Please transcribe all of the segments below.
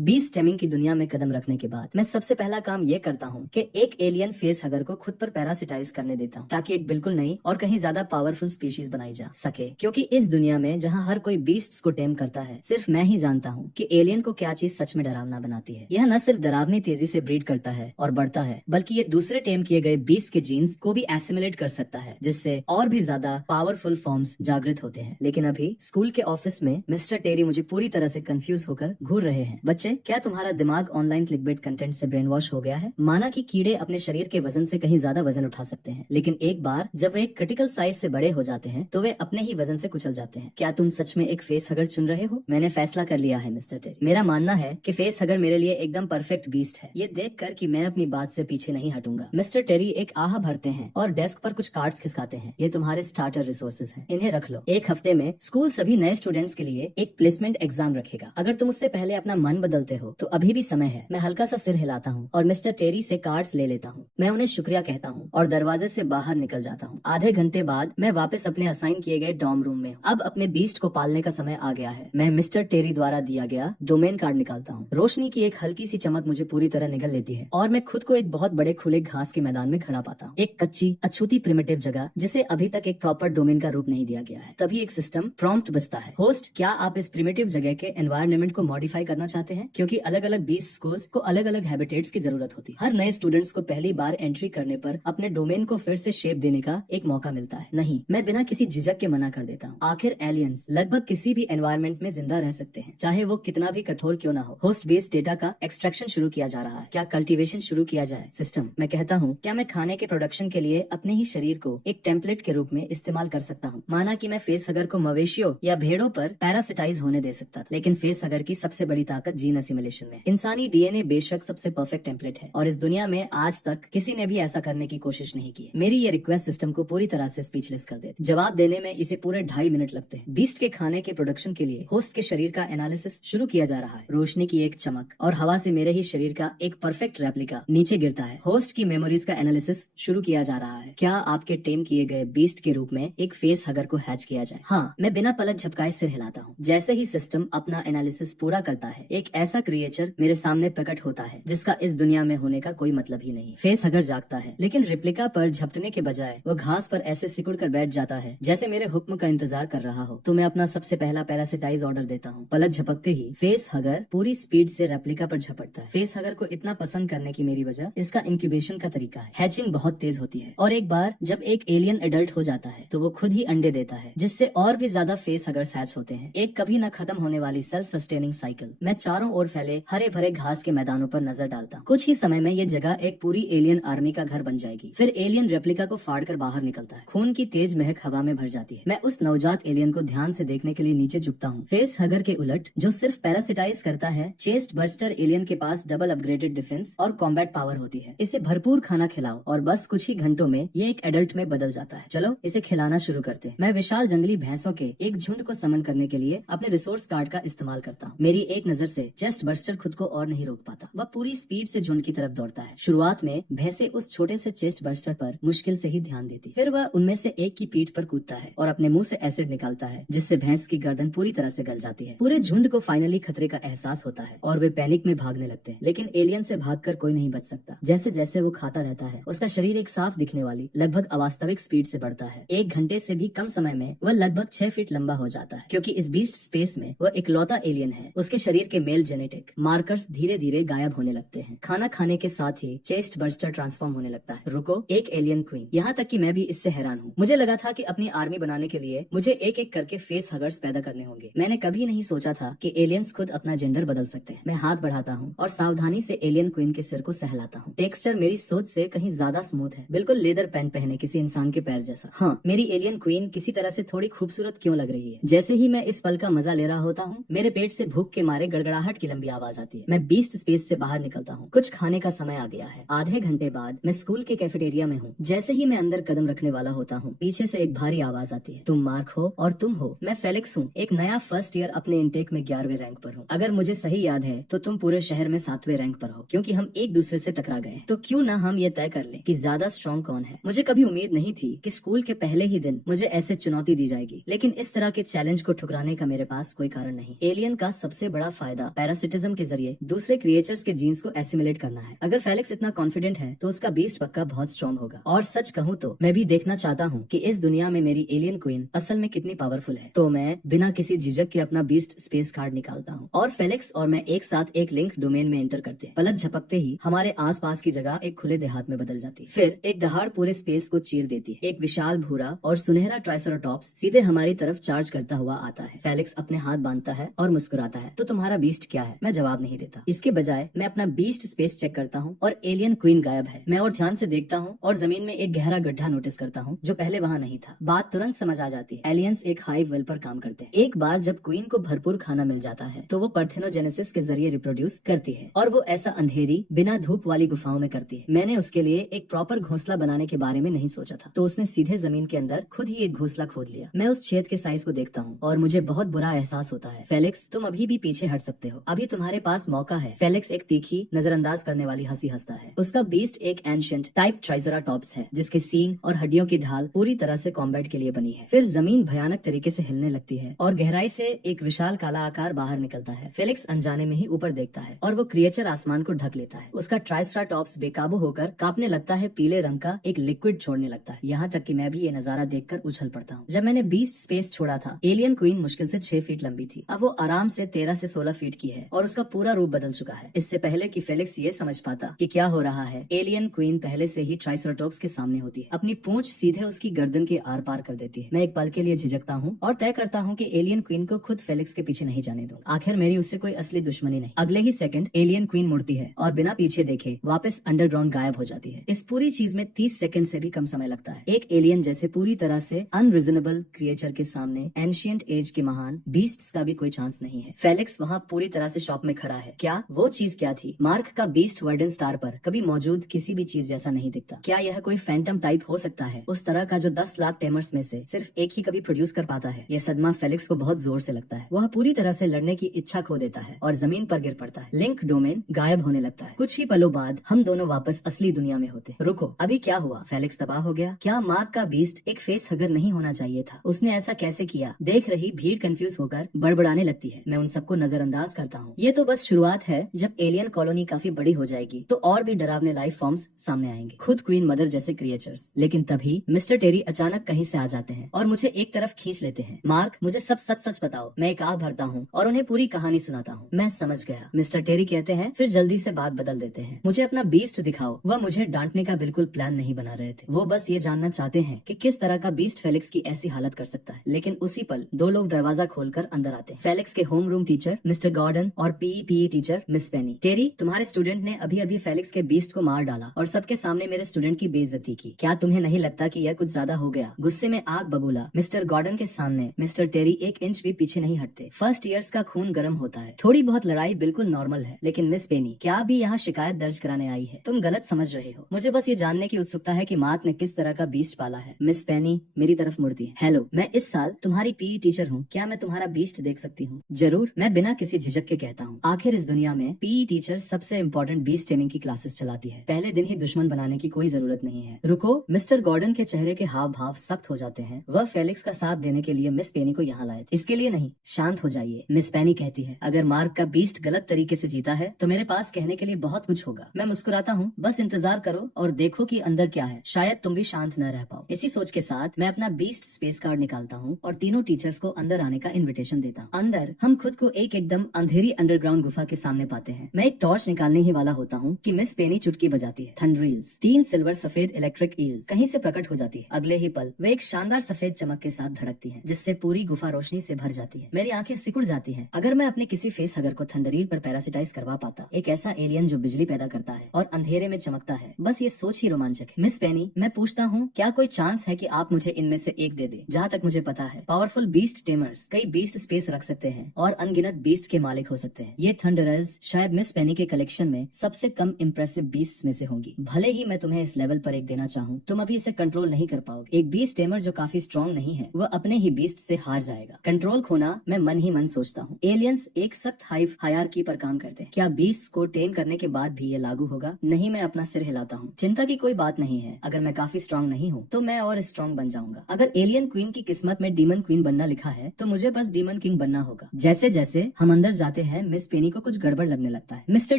बीस स्टेमिंग की दुनिया में कदम रखने के बाद मैं सबसे पहला काम ये करता हूँ कि एक एलियन फेस हगर को खुद पर पैरासिटाइज करने देता हूँ ताकि एक बिल्कुल नई और कहीं ज्यादा पावरफुल स्पीशीज बनाई जा सके। क्योंकि इस दुनिया में जहाँ हर कोई बीस्ट्स को टेम करता है, सिर्फ मैं ही जानता हूँ कि एलियन को क्या चीज सच में डरावना बनाती है। यह न सिर्फ डरावनी तेजी से ब्रीड करता है और बढ़ता है, बल्कि ये दूसरे टेम किए गए बीस्ट के जीन्स को भी एसिमुलेट कर सकता है, जिससे और भी ज्यादा पावरफुल फॉर्म्स जागृत होते हैं। लेकिन अभी स्कूल के ऑफिस में मिस्टर टेरी मुझे पूरी तरह से कंफ्यूज होकर घूर रहे हैं। बच्चे, क्या तुम्हारा दिमाग ऑनलाइन क्लिकबेट कंटेंट से ब्रेन वॉश हो गया है? माना कि कीड़े अपने शरीर के वजन से कहीं ज्यादा वजन उठा सकते हैं, लेकिन एक बार जब वे एक क्रिटिकल साइज से बड़े हो जाते हैं तो वे अपने ही वजन से कुचल जाते हैं। क्या तुम सच में एक फेस हगर चुन रहे हो? मैंने फैसला कर लिया है मिस्टर टेरी। मेरा मानना है कि फेस हगर मेरे लिए एकदम परफेक्ट बीस्ट है, ये देख कर कि मैं अपनी बात से पीछे नहीं हटूंगा। मिस्टर टेरी एक आह भरते हैं और डेस्क पर कुछ कार्ड्स खिसकाते हैं। ये तुम्हारे स्टार्टर रिसोर्सेज हैं, इन्हें रख लो। एक हफ्ते में स्कूल सभी नए स्टूडेंट्स के लिए एक प्लेसमेंट एग्जाम रखेगा। अगर तुम उससे पहले अपना मन बदलते हो तो अभी भी समय है। मैं हल्का सा सिर हिलाता हूँ और मिस्टर टेरी से कार्ड्स ले लेता हूँ। मैं उन्हें शुक्रिया कहता हूँ और दरवाजे से बाहर निकल जाता हूँ। आधे घंटे बाद मैं वापस अपने असाइन किए गए डॉर्म रूम में हूँ। अब अपने बीस्ट को पालने का समय आ गया है। मैं मिस्टर टेरी द्वारा दिया गया डोमेन कार्ड निकालता हूँ। रोशनी की एक हल्की सी चमक मुझे पूरी तरह निगल लेती है और मैं खुद को एक बहुत बड़े खुले घास के मैदान में खड़ा पाता हूँ। एक कच्ची अछूती प्रिमिटिव जगह जिसे अभी तक एक प्रॉपर डोमेन का रूप नहीं दिया गया है। तभी एक सिस्टम प्रॉम्प्ट बजता है। होस्ट, क्या आप इस प्रिमिटिव जगह के एनवायरनमेंट को मॉडिफाई करना चाहते हैं? क्योंकि अलग अलग बीस्ट को अलग अलग हैबिटेट्स की जरूरत होती है। हर नए स्टूडेंट्स को पहली बार एंट्री करने पर अपने डोमेन को फिर से शेप देने का एक मौका मिलता है। नहीं, मैं बिना किसी झिझक के मना कर देता हूँ। आखिर एलियंस लगभग किसी भी एनवायरनमेंट में जिंदा रह सकते हैं, चाहे वो कितना भी कठोर क्यों ना हो। होस्ट बेस्ड डेटा का एक्सट्रैक्शन शुरू किया जा रहा है। क्या कल्टीवेशन शुरू किया जाए? सिस्टम, मैं कहता हूँ, क्या मैं खाने के प्रोडक्शन के लिए अपने ही शरीर को एक टेम्पलेट के रूप में इस्तेमाल कर सकता हूँ? माना कि मैं फेस हगर को मवेशियों या भेड़ों पर पैरासिटाइज होने दे सकता था, लेकिन फेस हगर की सबसे बड़ी ताकत जीन असिमिलेशन में। इंसानी डीएनए बेशक सबसे परफेक्ट टेम्पलेट है और इस दुनिया में आज तक किसी ने भी ऐसा करने की कोशिश नहीं की। मेरी ये रिक्वेस्ट सिस्टम को पूरी तरह से स्पीचलेस कर देती। जवाब देने में इसे पूरे 2.5 मिनट लगते हैं। बीस्ट के खाने के प्रोडक्शन के लिए होस्ट के शरीर का एनालिसिस शुरू किया जा रहा है। रोशनी की एक चमक और हवा से मेरे ही शरीर का एक परफेक्ट रेप्लिका नीचे गिरता है। होस्ट की मेमोरीज का एनालिसिस शुरू किया जा रहा है। क्या आपके टेम किए गए बीस्ट के रूप में एक फेस हगर को हैच किया जाए? हाँ, मैं बिना पलक झपकाए सिर हिलाता हूँ। जैसे ही सिस्टम अपना एनालिसिस पूरा करता है, एक ऐसा क्रिएचर मेरे सामने प्रकट होता है जिसका इस दुनिया में होने का कोई मतलब ही नहीं। फेस हगर जागता है, लेकिन रेप्लिका पर झपटने के बजाय वो घास पर ऐसे सिकुड़ कर बैठ जाता है जैसे मेरे हुक्म का इंतजार कर रहा हो। तो मैं अपना सबसे पहला पैरासिटाइज ऑर्डर देता हूँ। पलक झपकते ही फेस हगर पूरी स्पीड से रेप्लिका पर झपटता है। फेस हगर को इतना पसंद करने की मेरी वजह इसका इंक्यूबेशन का तरीका है। हैचिंग बहुत तेज होती है और एक बार जब एक एलियन एडल्ट हो जाता है तो वो खुद ही अंडे देता है, जिससे और भी ज्यादा फेस हगर्स हैच होते हैं। एक कभी न खत्म होने वाली सेल्फ सस्टेनिंग साइकिल। मैं चारों ओर फैले हरे भरे घास के मैदानों पर नजर डालता हूँ। कुछ ही समय में ये जगह एक पूरी एलियन आर्मी का घर बन जाएगी। फिर एलियन रेप्लिका को फाड़ कर बाहर निकलता है। खून की तेज महक हवा में भर जाती है। मैं उस नवजात एलियन को ध्यान से देखने के लिए नीचे झुकता हूँ। फेस हगर के उलट, जो सिर्फ पैरासिटाइज करता है, चेस्ट बर्स्टर एलियन के पास डबल अपग्रेडेड डिफेंस और कॉम्बैट पावर होती है। इसे भरपूर खाना खिलाओ और बस कुछ ही घंटों में ये एक एडल्ट में बदल जाता है। चलो इसे खिलाना शुरू करते हैं। मैं विशाल जंगली भैंसों के एक झुंड को समन करने के लिए अपने रिसोर्स कार्ड का इस्तेमाल करता हूँ। मेरी एक नजर से चेस्ट बर्स्टर खुद को और नहीं रोक पाता। वह पूरी स्पीड से झुंड की तरफ दौड़ता है। शुरुआत में भैंसे उस छोटे से चेस्ट बर्स्टर पर मुश्किल से ही ध्यान देती, फिर वह उनमें से एक की पीठ पर कूदता है और अपने मुंह से एसिड निकालता है, जिससे भैंस की गर्दन पूरी तरह से गल जाती है। पूरे झुंड को फाइनली खतरे का एहसास होता है और वे पैनिक में भागने लगते हैं, लेकिन एलियन से भागकर कोई नहीं बच सकता। जैसे जैसे वो खाता रहता है, उसका शरीर एक साफ दिखने वाली लगभग अवास्तविक स्पीड से बढ़ता है। 1 घंटे से भी कम समय में वह लगभग 6 फीट लंबा हो जाता है। क्योंकि इस बीस्ट स्पेस में वह इकलौता एलियन है, उसके शरीर के मेल जेनेटिक मार्कर्स धीरे धीरे गायब होने लगते हैं। खाना खाने के साथ ही चेस्ट बर्स्टर ट्रांसफॉर्म होने लगता है। रुको, एक एलियन क्वीन। यहाँ तक कि मैं भी इससे हैरान हूँ। मुझे लगा था कि अपनी आर्मी बनाने के लिए मुझे एक एक करके फेस हगर्स पैदा करने होंगे। मैंने कभी नहीं सोचा था कि एलियंस खुद अपना जेंडर बदल सकते हैं। मैं हाथ बढ़ाता हूँ और सावधानी से एलियन क्वीन के सिर को सहलाता हूँ। टेक्सचर मेरी सोच से कहीं ज्यादा स्मूथ है, बिल्कुल लेदर पैंट पहने किसी इंसान के पैर जैसा। हाँ, मेरी एलियन क्वीन किसी तरह से थोड़ी खूबसूरत क्यों लग रही है। जैसे ही मैं इस पल का मजा ले रहा होता हूँ, मेरे पेट से भूख के मारे गड़गड़ाहट की लंबी आवाज आती है। मैं बीस्ट स्पेस से बाहर निकलता हूँ। कुछ खाने का समय आ गया है। आधे घंटे बाद मैं स्कूल के कैफेटेरिया में हूँ। जैसे ही मैं अंदर कदम रखने वाला होता हूँ, पीछे से एक भारी आवाज आती है। तुम मार्क हो और तुम हो। मैं फेलिक्स हूँ, एक नया फर्स्ट ईयर अपने इंटेक में 11वें रैंक पर हूँ। अगर मुझे सही याद है तो तुम पूरे शहर में 7वें रैंक पर हो। क्योंकि हम एक दूसरे से टकरा गए, तो क्यों ना हम ये तय कर लें कि ज्यादा स्ट्रॉन्ग कौन है। मुझे कभी उम्मीद नहीं थी कि स्कूल के पहले ही दिन मुझे ऐसे चुनौती दी जाएगी, लेकिन इस तरह के चैलेंज को ठुकराने का मेरे पास कोई कारण नहीं। एलियन का सबसे बड़ा फायदा पैरासिटिज्म के जरिए दूसरे क्रिएचर्स के जीन्स को एसिमुलेट करना है। अगर फेलिक्स इतना कॉन्फिडेंट है तो उसका बीस्ट पक्का बहुत स्ट्रॉन्ग होगा। और सच कहूँ तो मैं भी देखना चाहता हूँ कि इस दुनिया में मेरी एलियन क्वीन असल में कितनी पावरफुल है। तो मैं बिना किसी झिझक के अपना बीस्ट स्पेस कार्ड निकालता हूँ और फेलिक्स और मैं एक साथ एक लिंक डोमेन में एंटर करते हैं। पलक झपकते ही हमारे आसपास की जगह एक खुले देहात में बदल जाती है। फिर एक दहाड़ पूरे स्पेस को चीर देती है। एक विशाल भूरा और सुनहरा ट्राइसेराटॉप्स सीधे हमारी तरफ चार्ज करता हुआ आता है। फेलिक्स अपने हाथ बांधता है और मुस्कुराता है। तो तुम्हारा बीस्ट क्या है? मैं जवाब नहीं देता। इसके बजाय मैं अपना बीस्ट स्पेस चेक करता हूँ और एलियन क्वीन गायब है। मैं और ध्यान से देखता हूँ और जमीन में एक गहरा गड्ढा नोटिस करता हूँ जो पहले वहाँ नहीं था। बात तुरंत समझ आ जाती है। एलियंस एक हाइव वेल पर काम करते हैं। एक बार जब क्वीन को भरपूर खाना मिल जाता है तो वो पार्थेनोजेनेसिस के जरिए रिप्रोड्यूस करती है और वो ऐसा अंधेरी बिना धूप वाली गुफाओं में करती है। मैंने उसके लिए एक प्रॉपर घोंसला बनाने के बारे में नहीं सोचा था तो उसने सीधे जमीन के अंदर खुद ही एक घोंसला खोद लिया। मैं उस छेद के साइज को देखता हूँ और मुझे बहुत बुरा एहसास होता है। फेलिक्स, तुम अभी भी पीछे हट सकते हो, अभी तुम्हारे पास मौका है। फेलिक्स एक तीखी नजरअंदाज करने वाली हंसी हंसता है। उसका बीस्ट एक एंशिएंट टाइप ट्राइसेराटॉप्स है जिसके सींग और हड्डियों की ढाल पूरी तरह से कॉम्बैट के लिए बनी है। फिर जमीन भयानक तरीके से हिलने लगती है और गहराई से एक विशाल काला आकार बाहर निकलता है। फेलिक्स अनजाने में ही ऊपर देखता है और वो क्रिएचर आसमान को ढक लेता है। उसका ट्राइसेराटॉप्स बेकाबू होकर कांपने लगता है, पीले रंग का एक लिक्विड छोड़ने लगता है। यहाँ तक कि मैं भी ये नजारा देखकर उछल पड़ता हूँ। जब मैंने बीस्ट स्पेस छोड़ा था एलियन क्वीन मुश्किल से 6 फीट लंबी थी। अब वो आराम से 13 से 16 फीट की है और उसका पूरा रूप बदल चुका है। इससे पहले कि फेलिक्स ये समझ पाता कि क्या हो रहा है, एलियन क्वीन पहले से ही ट्राइसेराटॉप्स के सामने होती है। अपनी पूंछ सीधे उसकी गर्दन के आर पार कर देती है। मैं एक पल के लिए झिझकता हूँ और तय करता हूँ कि एलियन क्वीन को खुद फेलिक्स के पीछे नहीं जाने दूं। आखिर मेरी उससे कोई असली दुश्मनी नहीं। अगले ही सेकंड एलियन क्वीन मुड़ती है और बिना पीछे देखे वापस अंडरग्राउंड गायब हो जाती है। इस पूरी चीज में 30 सेकंड से भी कम समय लगता है। एक एलियन जैसे पूरी तरह से अनरीजनेबल क्रिएचर के सामने एंशिएंट एज के महान बीस्ट्स का भी कोई चांस नहीं है। फेलिक्स वहाँ पूरी तरह से शॉक में खड़ा है। क्या वो चीज क्या थी? मार्क का बीस्ट वर्डन स्टार पर कभी मौजूद किसी भी चीज जैसा नहीं दिखता। क्या यह कोई फैंटम टाइप हो सकता है, उस तरह का जो 10 लाख टेमर्स में से सिर्फ एक ही कभी प्रोड्यूस कर पाता है? यह सदमा फेलिक्स को बहुत जोर से लगता है। वह पूरी तरह से लड़ने की इच्छा खो देता है और जमीन पर गिर पड़ता है। लिंक डोमेन गायब होने लगता है। कुछ ही पलों बाद हम दोनों वापस असली दुनिया में होते। रुको, अभी क्या हुआ? फेलिक्स तबाह हो गया? क्या मार्क का बीस्ट एक फेस हगर नहीं होना चाहिए था? उसने ऐसा कैसे किया? देख रही भीड़ कंफ्यूज होकर बड़बड़ाने लगती है। मैं उन सबको नजरअंदाज करता हूँ। ये तो बस शुरुआत है। जब एलियन कॉलोनी काफी बड़ी हो जाएगी तो और भी डरावने लाइफ फॉर्म्स सामने आएंगे, खुद क्वीन मदर जैसे क्रिएचर्स। लेकिन तभी मिस्टर टेरी अचानक कहीं से आ जाते हैं और मुझे एक तरफ खींच लेते हैं। मार्क, मुझे सब सच सच बताओ। मैं एक आह भरता हूँ और उन्हें पूरी कहानी सुनाता हूँ। मैं समझ गया, मिस्टर टेरी कहते हैं, फिर जल्दी से बात बदल देते हैं। मुझे अपना बीस्ट दिखाओ। वह मुझे डांटने का बिल्कुल प्लान नहीं बना रहे थे। वो बस ये जानना चाहते हैं कि किस तरह का बीस्ट फेलिक्स की ऐसी हालत कर सकता है। लेकिन उसी पल 2 लोग दरवाजा खोलकर अंदर आते हैं। फेलिक्स के home room teacher mister Gordon और PE teacher miss Penny. Terry, तुम्हारे स्टूडेंट ने अभी अभी फेलिक्स के बीस्ट को मार डाला और सबके सामने मेरे स्टूडेंट की बेइज्जती की। क्या तुम्हें नहीं लगता कि यह कुछ ज्यादा हो गया? गुस्से में आग बबूला मिस्टर गॉर्डन के सामने मिस्टर टेरी 1 इंच भी पीछे नहीं हटते। फर्स्ट ईयर्स का खून गर्म होता है। थोड़ी बहुत लड़ाई बिल्कुल नॉर्मल है। लेकिन मिस पेनी, क्या अभी यहाँ शिकायत दर्ज कराने आई है? तुम गलत समझ रहे हो। मुझे बस ये जानने की उत्सुकता है कि मार्क ने किस तरह का बीस्ट पाला है। मिस पेनी मेरी तरफ मुड़ती है। हेलो, मैं इस साल तुम्हारी पीई टीचर हूँ। क्या मैं तुम्हारा बीस्ट देख सकती हूँ? जरूर, मैं बिना किसी झिझक के कहता हूँ। आखिर इस दुनिया में पीई टीचर सबसे इम्पोर्टेंट बीस्ट टेमिंग की क्लासेस चलाती है। पहले दिन ही दुश्मन बनाने की कोई जरूरत नहीं है। रुको, मिस्टर गॉर्डन के चेहरे के हाव भाव सख्त हो जाते हैं। वह फेलिक्स का साथ देने के लिए मिस पेनी को यहाँ लाए थे। इसके लिए नहीं, शांत हो जाइए। मिस पेनी कहती है, अगर मार्क का बीस्ट गलत तरीके से जीता है तो मेरे पास कहने के लिए बहुत कुछ होगा। मैं मुस्कुराता हूँ, बस इंतजार करो और देखो कि अंदर क्या है। शायद तुम भी शांत न रह पाओ। इसी सोच के साथ मैं अपना बीस्ट स्पेस कार्ड निकालता हूँ और तीनों टीचर्स को अंदर आने का इन्विटेशन देता हूँ। अंदर हम खुद को एक एकदम अंधेरी अंडरग्राउंड गुफा के सामने पाते हैं। मैं एक टॉर्च निकालने ही वाला होता हूँ कि मिस पेनी चुटकी बजाती है। थंडरील्स, 3 सिल्वर सफेद इलेक्ट्रिक ईल्स कहीं से प्रकट हो जाती है। अगले ही पल वे एक शानदार सफेद चमक के साथ धड़कती है जिससे पूरी गुफा रोशनी से भर जाती है। मेरी आंखें सिकुड़ जाती हैं। अगर मैं अपने किसी फेस हगर को थंडरील पर पैरासिटाइज करवा पाता, एक ऐसा एलियन जो बिजली पैदा करता है और अंधेरे में चमकता है, बस ये सोच ही रोमांचक है। मिस पेनी, मैं पूछता हूँ, क्या कोई चांस है कि आप मुझे इनमें से एक दे दे? जहाँ तक मुझे पता है पावरफुल बीस्ट टेमर्स कई बीस्ट स्पेस रख सकते हैं और अनगिनत बीस्ट के मालिक हो सकते हैं। ये थंडरर्स शायद मिस पेनी के कलेक्शन में सबसे कम इम्प्रेसिव बीस्ट में से होंगी। भले ही मैं तुम्हें इस लेवल पर एक देना चाहूँ, तुम अभी इसे कंट्रोल नहीं कर पाओगे। एक बीस्ट टेमर जो काफी स्ट्रॉन्ग नहीं है वह अपने ही बीस्ट से हार जाएगा। कंट्रोल खोना मैं मन ही मन सोचता हूँ। एलियंस एक सख्त हायरार्की पर काम करते हैं। क्या बीस्ट को टेम करने के बाद भी ये लागू होगा? नहीं, मैं अपना सिर हिलाता हूँ। चिंता की कोई बात नहीं है। अगर मैं काफी स्ट्रॉन्ग नहीं हूँ तो मैं और स्ट्रॉन्ग बन जाऊंगा। अगर एलियन क्वीन की किस्मत में डीमन क्वीन बनना लिखा है तो मुझे बस डीमन किंग बनना होगा। जैसे जैसे हम अंदर जाते जाते हैं मिस पेनी को कुछ गड़बड़ लगने लगता है। मिस्टर